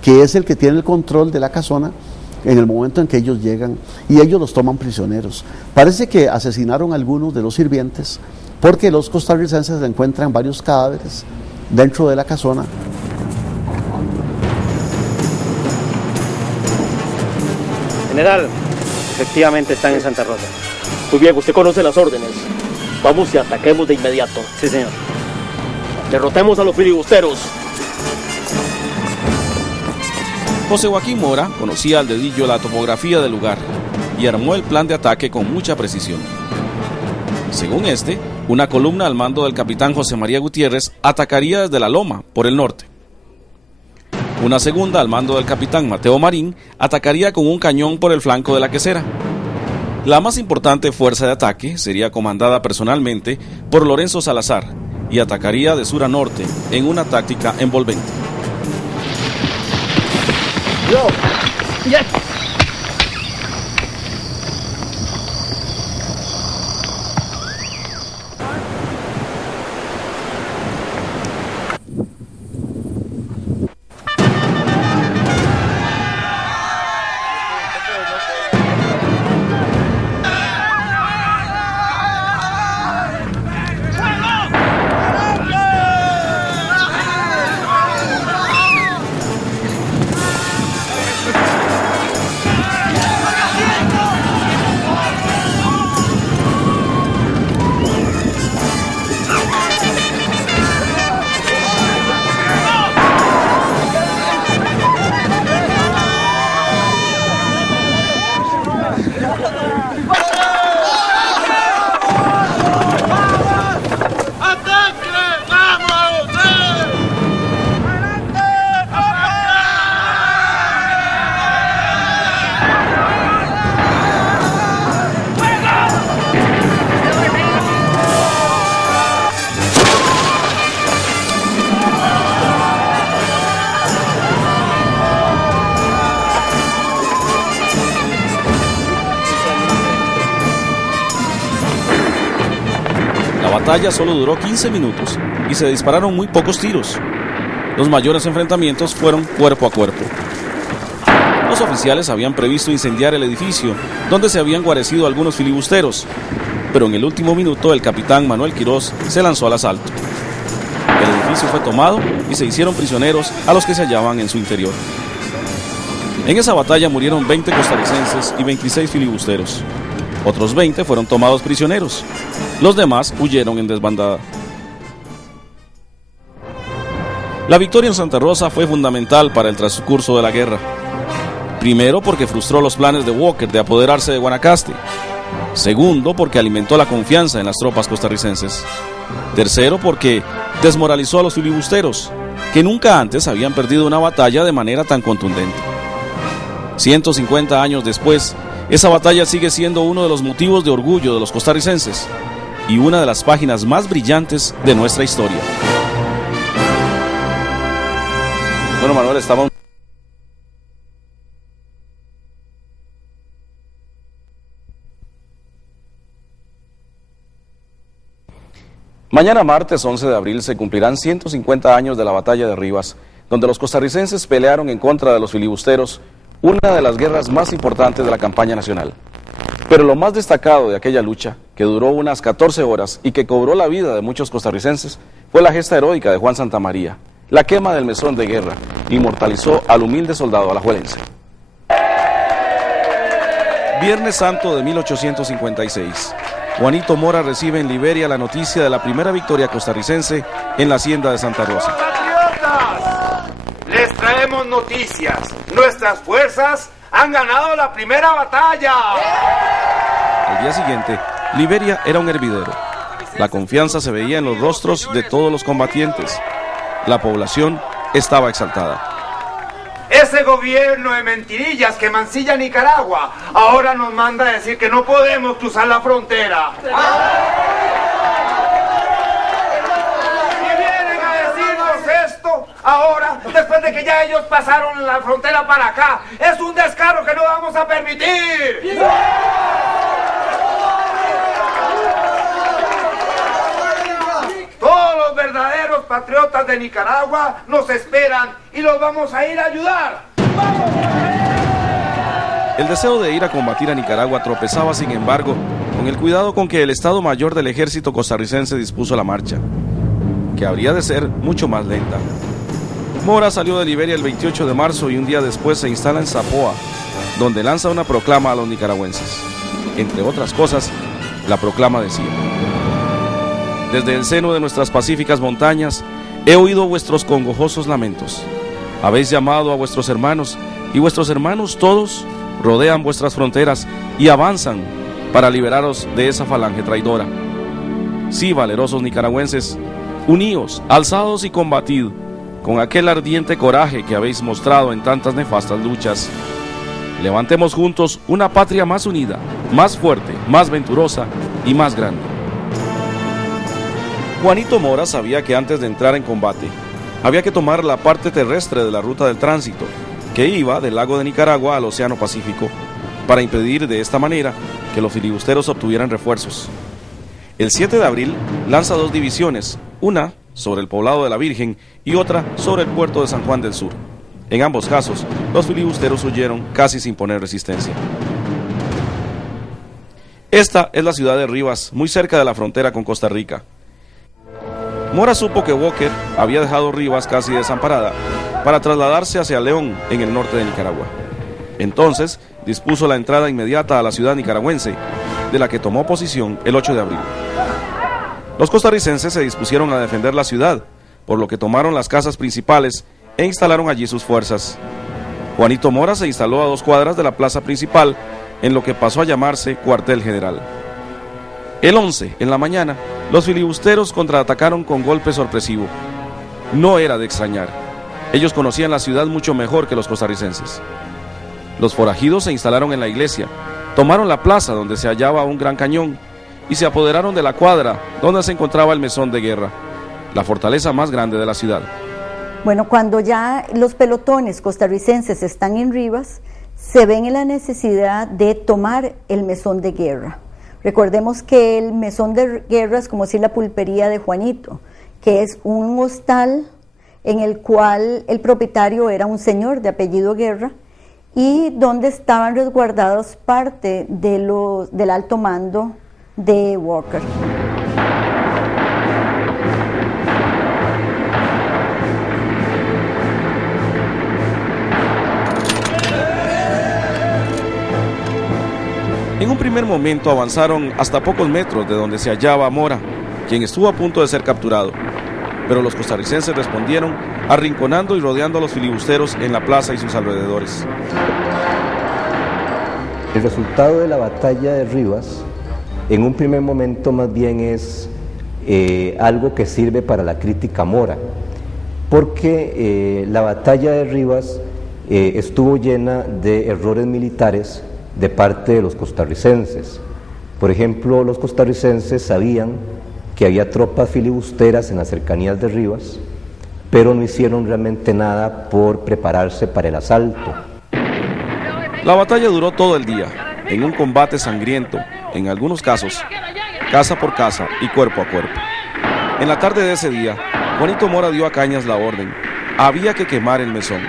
que es el que tiene el control de la casona en el momento en que ellos llegan, y ellos los toman prisioneros. Parece que asesinaron a algunos de los sirvientes, porque los costarricenses encuentran varios cadáveres dentro de la casona. General, efectivamente están en Santa Rosa. Muy bien, usted conoce las órdenes. Vamos y ataquemos de inmediato. Sí, señor. Derrotemos a los filibusteros. José Joaquín Mora conocía al dedillo la topografía del lugar y armó el plan de ataque con mucha precisión. Según este, una columna al mando del capitán José María Gutiérrez atacaría desde la loma, por el norte. Una segunda al mando del capitán Mateo Marín atacaría con un cañón por el flanco de la quesera. La más importante fuerza de ataque sería comandada personalmente por Lorenzo Salazar y atacaría de sur a norte en una táctica envolvente. La batalla solo duró 15 minutos y se dispararon muy pocos tiros. Los mayores enfrentamientos fueron cuerpo a cuerpo. Los oficiales habían previsto incendiar el edificio donde se habían guarecido algunos filibusteros, pero en el último minuto el capitán Manuel Quirós se lanzó al asalto. El edificio fue tomado y se hicieron prisioneros a los que se hallaban en su interior. En esa batalla murieron 20 costarricenses y 26 filibusteros. Otros 20 fueron tomados prisioneros. Los demás huyeron en desbandada. La victoria en Santa Rosa fue fundamental para el transcurso de la guerra. Primero, porque frustró los planes de Walker de apoderarse de Guanacaste. Segundo, porque alimentó la confianza en las tropas costarricenses. Tercero, porque desmoralizó a los filibusteros, que nunca antes habían perdido una batalla de manera tan contundente. 150 años después, esa batalla sigue siendo uno de los motivos de orgullo de los costarricenses y una de las páginas más brillantes de nuestra historia. Bueno, Manuel, estamos... Mañana martes 11 de abril se cumplirán 150 años de la batalla de Rivas, donde los costarricenses pelearon en contra de los filibusteros, una de las guerras más importantes de la campaña nacional. Pero lo más destacado de aquella lucha, que duró unas 14 horas y que cobró la vida de muchos costarricenses, fue la gesta heroica de Juan Santamaría. La quema del mesón de guerra inmortalizó al humilde soldado alajuelense. Viernes Santo de 1856. Juanito Mora recibe en Liberia la noticia de la primera victoria costarricense en la hacienda de Santa Rosa. ¡Patriotas! Les traemos noticias. Nuestras fuerzas han ganado la primera batalla. Al día siguiente, Liberia era un hervidero. La confianza se veía en los rostros de todos los combatientes. La población estaba exaltada. Ese gobierno de mentirillas que mancilla Nicaragua ahora nos manda a decir que no podemos cruzar la frontera. Y vienen a decirnos esto ahora, después de que ya ellos pasaron la frontera para acá. Es un descaro que no vamos a permitir. Todos los verdaderos patriotas de Nicaragua nos esperan y los vamos a ir a ayudar. El deseo de ir a combatir a Nicaragua tropezaba, sin embargo, con el cuidado con que el Estado Mayor del Ejército costarricense dispuso la marcha, que habría de ser mucho más lenta. Mora salió de Liberia el 28 de marzo y un día después se instala en Zapoa, donde lanza una proclama a los nicaragüenses. Entre otras cosas, la proclama decía: desde el seno de nuestras pacíficas montañas he oído vuestros congojosos lamentos. Habéis llamado a vuestros hermanos, y vuestros hermanos todos rodean vuestras fronteras y avanzan para liberaros de esa falange traidora. Sí, valerosos nicaragüenses, uníos, alzados y combatid con aquel ardiente coraje que habéis mostrado en tantas nefastas luchas. Levantemos juntos una patria más unida, más fuerte, más venturosa y más grande. Juanito Mora sabía que antes de entrar en combate, había que tomar la parte terrestre de la ruta del tránsito, que iba del lago de Nicaragua al Océano Pacífico, para impedir de esta manera que los filibusteros obtuvieran refuerzos. El 7 de abril lanza 2 divisiones, una sobre el poblado de la Virgen y otra sobre el puerto de San Juan del Sur. En ambos casos, los filibusteros huyeron casi sin poner resistencia. Esta es la ciudad de Rivas, muy cerca de la frontera con Costa Rica. Mora supo que Walker había dejado Rivas casi desamparada para trasladarse hacia León, en el norte de Nicaragua. Entonces, dispuso la entrada inmediata a la ciudad nicaragüense, de la que tomó posesión el 8 de abril. Los costarricenses se dispusieron a defender la ciudad, por lo que tomaron las casas principales e instalaron allí sus fuerzas. Juanito Mora se instaló a 2 cuadras de la plaza principal, en lo que pasó a llamarse Cuartel General. El 11, en la mañana, los filibusteros contraatacaron con golpe sorpresivo. No era de extrañar. Ellos conocían la ciudad mucho mejor que los costarricenses. Los forajidos se instalaron en la iglesia, tomaron la plaza donde se hallaba un gran cañón y se apoderaron de la cuadra donde se encontraba el mesón de guerra, la fortaleza más grande de la ciudad. Bueno, cuando ya los pelotones costarricenses están en Rivas, se ven en la necesidad de tomar el mesón de guerra. Recordemos que el mesón de guerra es como decir la pulpería de Juanito, que es un hostal en el cual el propietario era un señor de apellido Guerra y donde estaban resguardados parte del alto mando de Walker. En un primer momento avanzaron hasta pocos metros de donde se hallaba Mora, quien estuvo a punto de ser capturado. Pero los costarricenses respondieron arrinconando y rodeando a los filibusteros en la plaza y sus alrededores. El resultado de la batalla de Rivas, en un primer momento más bien es algo que sirve para la crítica a Mora, porque la batalla de Rivas estuvo llena de errores militares de parte de los costarricenses. Por ejemplo, los costarricenses sabían que había tropas filibusteras en las cercanías de Rivas, pero no hicieron realmente nada por prepararse para el asalto. La batalla duró todo el día, en un combate sangriento, en algunos casos, casa por casa y cuerpo a cuerpo. En la tarde de ese día, Juanito Mora dio a Cañas la orden: había que quemar el mesón.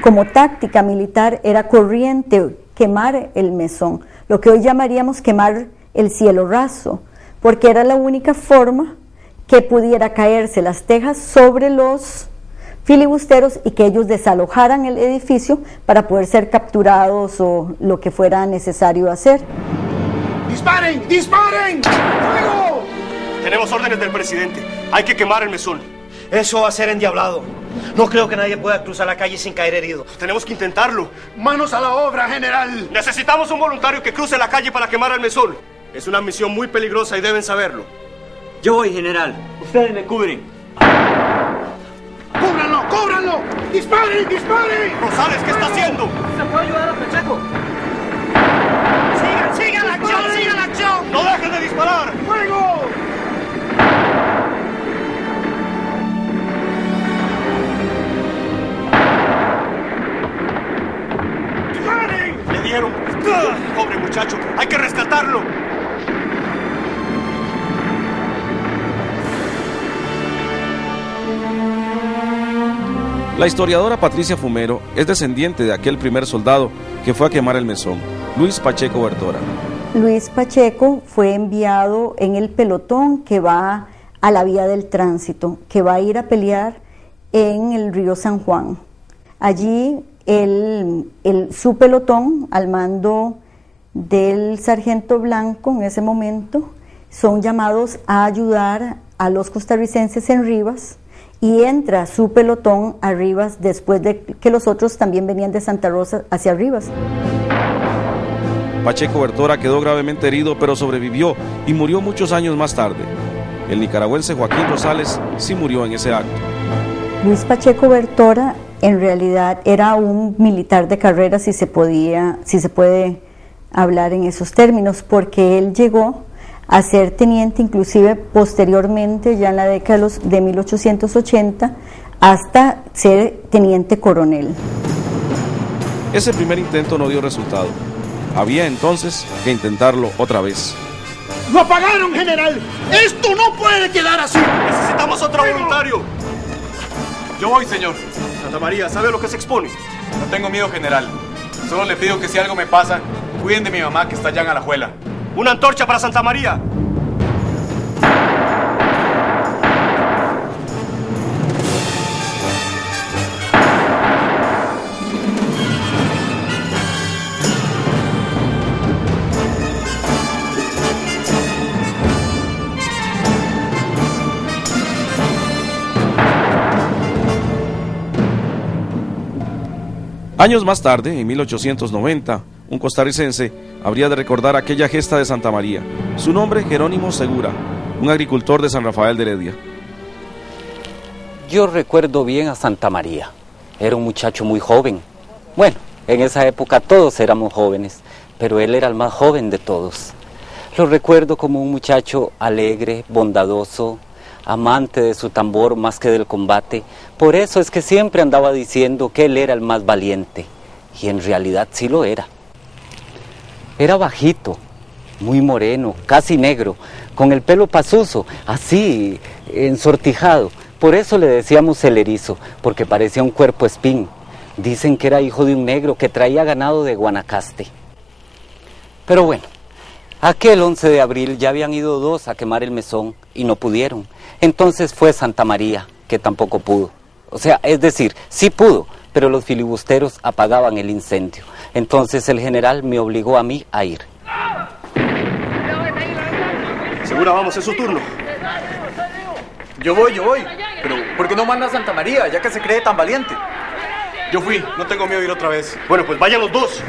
Como táctica militar era corriente quemar el mesón, lo que hoy llamaríamos quemar el cielo raso, porque era la única forma que pudiera caerse las tejas sobre los filibusteros y que ellos desalojaran el edificio para poder ser capturados o lo que fuera necesario hacer. ¡Disparen! ¡Disparen! ¡Fuego! Tenemos órdenes del presidente. Hay que quemar el mesón. Eso va a ser endiablado. No creo que nadie pueda cruzar la calle sin caer herido. Tenemos que intentarlo. ¡Manos a la obra, general! Necesitamos un voluntario que cruce la calle para quemar el mesón. Es una misión muy peligrosa y deben saberlo. Yo voy, general. Ustedes me cubren. ¡Cúbranlo! ¡Cúbranlo! ¡Disparen! ¡Disparen! Rosales, ¿qué está haciendo? ¿Se puede ayudar a Pacheco? ¡Sigan la acción! ¡Sigan la acción! ¡No dejen de disparar! ¡Fuego! ¡Le dieron! ¡Pobre muchacho! ¡Hay que rescatarlo! La historiadora Patricia Fumero es descendiente de aquel primer soldado que fue a quemar el mesón, Luis Pacheco Bertora. Luis Pacheco fue enviado en el pelotón que va a la vía del tránsito, que va a ir a pelear en el río San Juan. Allí su pelotón, al mando del sargento Blanco en ese momento, son llamados a ayudar a los costarricenses en Rivas, y entra su pelotón a Rivas después de que los otros también venían de Santa Rosa hacia Rivas. Pacheco Bertora quedó gravemente herido, pero sobrevivió y murió muchos años más tarde. El nicaragüense Joaquín Rosales sí murió en ese acto. Luis Pacheco Bertora en realidad era un militar de carrera, si se puede hablar en esos términos, porque él llegó a ser teniente, inclusive posteriormente, ya en la década de 1880, hasta ser teniente coronel. Ese primer intento no dio resultado. Había entonces que intentarlo otra vez. ¡Lo apagaron, general! ¡Esto no puede quedar así! ¡Necesitamos otro voluntario! Yo voy, señor. Santa María, ¿sabe a lo que se expone? No tengo miedo, general. Solo le pido que si algo me pasa, cuiden de mi mamá que está allá en Alajuela. ¡Una antorcha para Santa María! Años más tarde, en 1890, un costarricense habría de recordar aquella gesta de Santa María. Su nombre, Jerónimo Segura, un agricultor de San Rafael de Heredia. Yo recuerdo bien a Santa María. Era un muchacho muy joven. Bueno, en esa época todos éramos jóvenes, pero él era el más joven de todos. Lo recuerdo como un muchacho alegre, bondadoso, amante de su tambor más que del combate. Por eso es que siempre andaba diciendo que él era el más valiente, y en realidad sí lo era. Era bajito, muy moreno, casi negro, con el pelo pasoso, así, ensortijado. Por eso le decíamos el erizo, porque parecía un cuerpo espín. Dicen que era hijo de un negro que traía ganado de Guanacaste. Pero bueno, aquel 11 de abril ya habían ido dos a quemar el mesón y no pudieron. Entonces fue Santa María, que tampoco pudo. O sea, es decir, sí pudo, pero los filibusteros apagaban el incendio. Entonces el general me obligó a mí a ir. Segura, vamos, es su turno. Yo voy. Pero, ¿por qué no manda a Santa María, ya que se cree tan valiente? Yo fui, no tengo miedo de ir otra vez. Bueno, pues vayan los dos.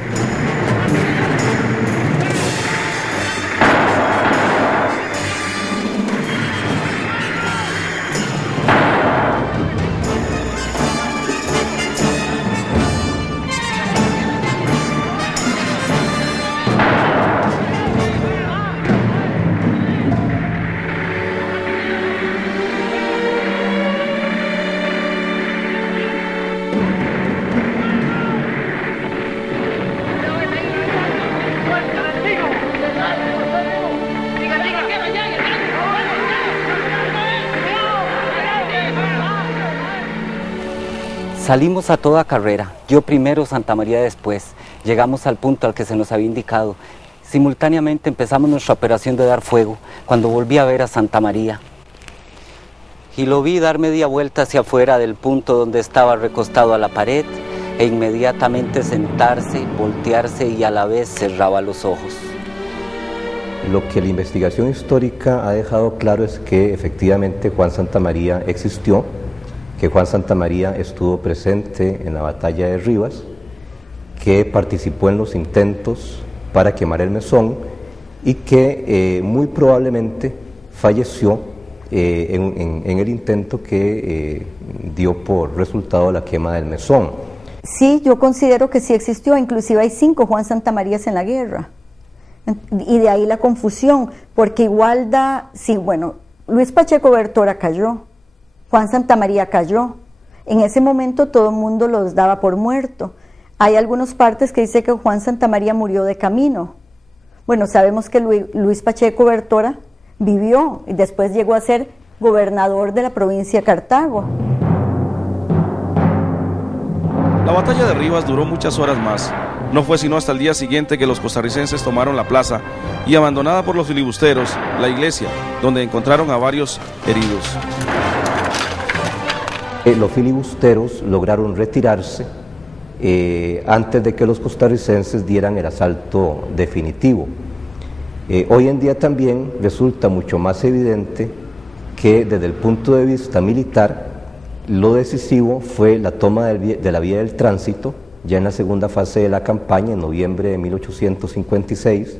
Salimos a toda carrera, yo primero, Santa María después. Llegamos al punto al que se nos había indicado. Simultáneamente empezamos nuestra operación de dar fuego, cuando volví a ver a Santa María. Y lo vi dar media vuelta hacia afuera del punto donde estaba recostado a la pared, e inmediatamente sentarse, voltearse y a la vez cerraba los ojos. lo que la investigación histórica ha dejado claro es que efectivamente Juan Santamaría existió, que Juan Santamaría estuvo presente en la batalla de Rivas, que participó en los intentos para quemar el mesón y que muy probablemente falleció en el intento que dio por resultado la quema del mesón. Sí, yo considero que sí existió, inclusive hay 5 Juan Santamarías en la guerra. Y de ahí la confusión, porque igual sí, bueno, Luis Pacheco Bertora cayó, Juan Santamaría cayó. En ese momento todo el mundo los daba por muerto. Hay algunas partes que dice que Juan Santamaría murió de camino. Bueno, sabemos que Luis Pacheco Bertora vivió y después llegó a ser gobernador de la provincia de Cartago. La batalla de Rivas duró muchas horas más. No fue sino hasta el día siguiente que los costarricenses tomaron la plaza y, abandonada por los filibusteros, la iglesia, donde encontraron a varios heridos. Los filibusteros lograron retirarse antes de que los costarricenses dieran el asalto definitivo. Hoy en día también resulta mucho más evidente que desde el punto de vista militar lo decisivo fue la toma de la vía del tránsito ya en la segunda fase de la campaña en diciembre de 1856,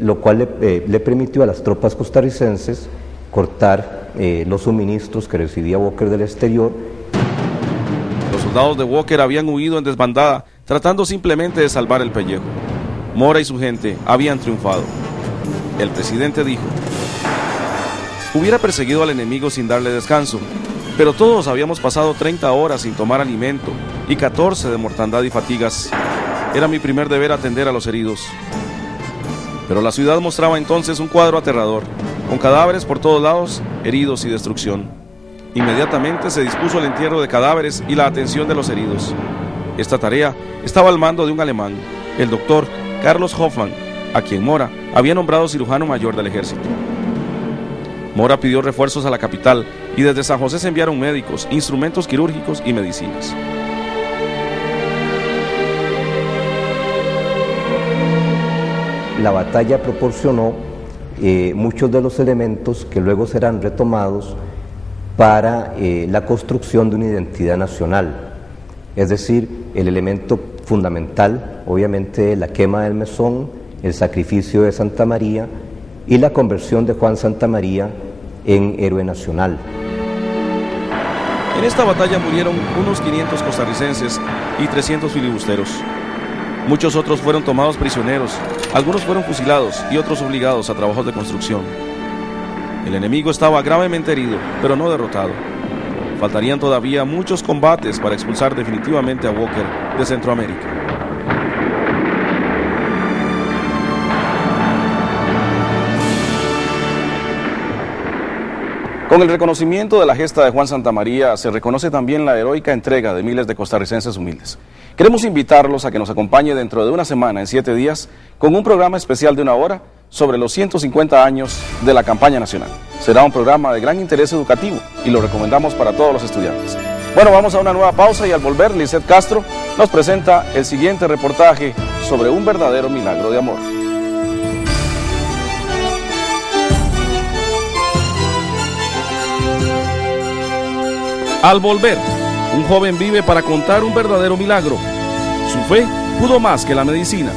lo cual le permitió a las tropas costarricenses cortar los suministros que recibía Walker del exterior. Los soldados de Walker habían huido en desbandada, tratando simplemente de salvar el pellejo. Mora y su gente habían triunfado. El presidente dijo: hubiera perseguido al enemigo sin darle descanso, pero todos habíamos pasado 30 horas sin tomar alimento y 14 de mortandad y fatigas. Era mi primer deber atender a los heridos. Pero la ciudad mostraba entonces un cuadro aterrador, con cadáveres por todos lados, heridos y destrucción. Inmediatamente se dispuso el entierro de cadáveres y la atención de los heridos. Esta tarea estaba al mando de un alemán, el doctor Carlos Hoffmann, a quien Mora había nombrado cirujano mayor del ejército. Mora pidió refuerzos a la capital y desde San José se enviaron médicos, instrumentos quirúrgicos y medicinas. La batalla proporcionó muchos de los elementos que luego serán retomados para la construcción de una identidad nacional. Es decir, el elemento fundamental, obviamente, la quema del mesón, el sacrificio de Santa María y la conversión de Juan Santamaría en héroe nacional. En esta batalla murieron unos 500 costarricenses y 300 filibusteros. Muchos otros fueron tomados prisioneros, algunos fueron fusilados y otros obligados a trabajos de construcción. El enemigo estaba gravemente herido, pero no derrotado. Faltarían todavía muchos combates para expulsar definitivamente a Walker de Centroamérica. Con el reconocimiento de la gesta de Juan Santamaría se reconoce también la heroica entrega de miles de costarricenses humildes. Queremos invitarlos a que nos acompañe dentro de una semana, en 7 días, con un programa especial de 1 hora sobre los 150 años de la campaña nacional. Será un programa de gran interés educativo y lo recomendamos para todos los estudiantes. Bueno, vamos a una nueva pausa y al volver, Lisette Castro nos presenta el siguiente reportaje sobre un verdadero milagro de amor. Al volver, un joven vive para contar un verdadero milagro. Su fe pudo más que la medicina.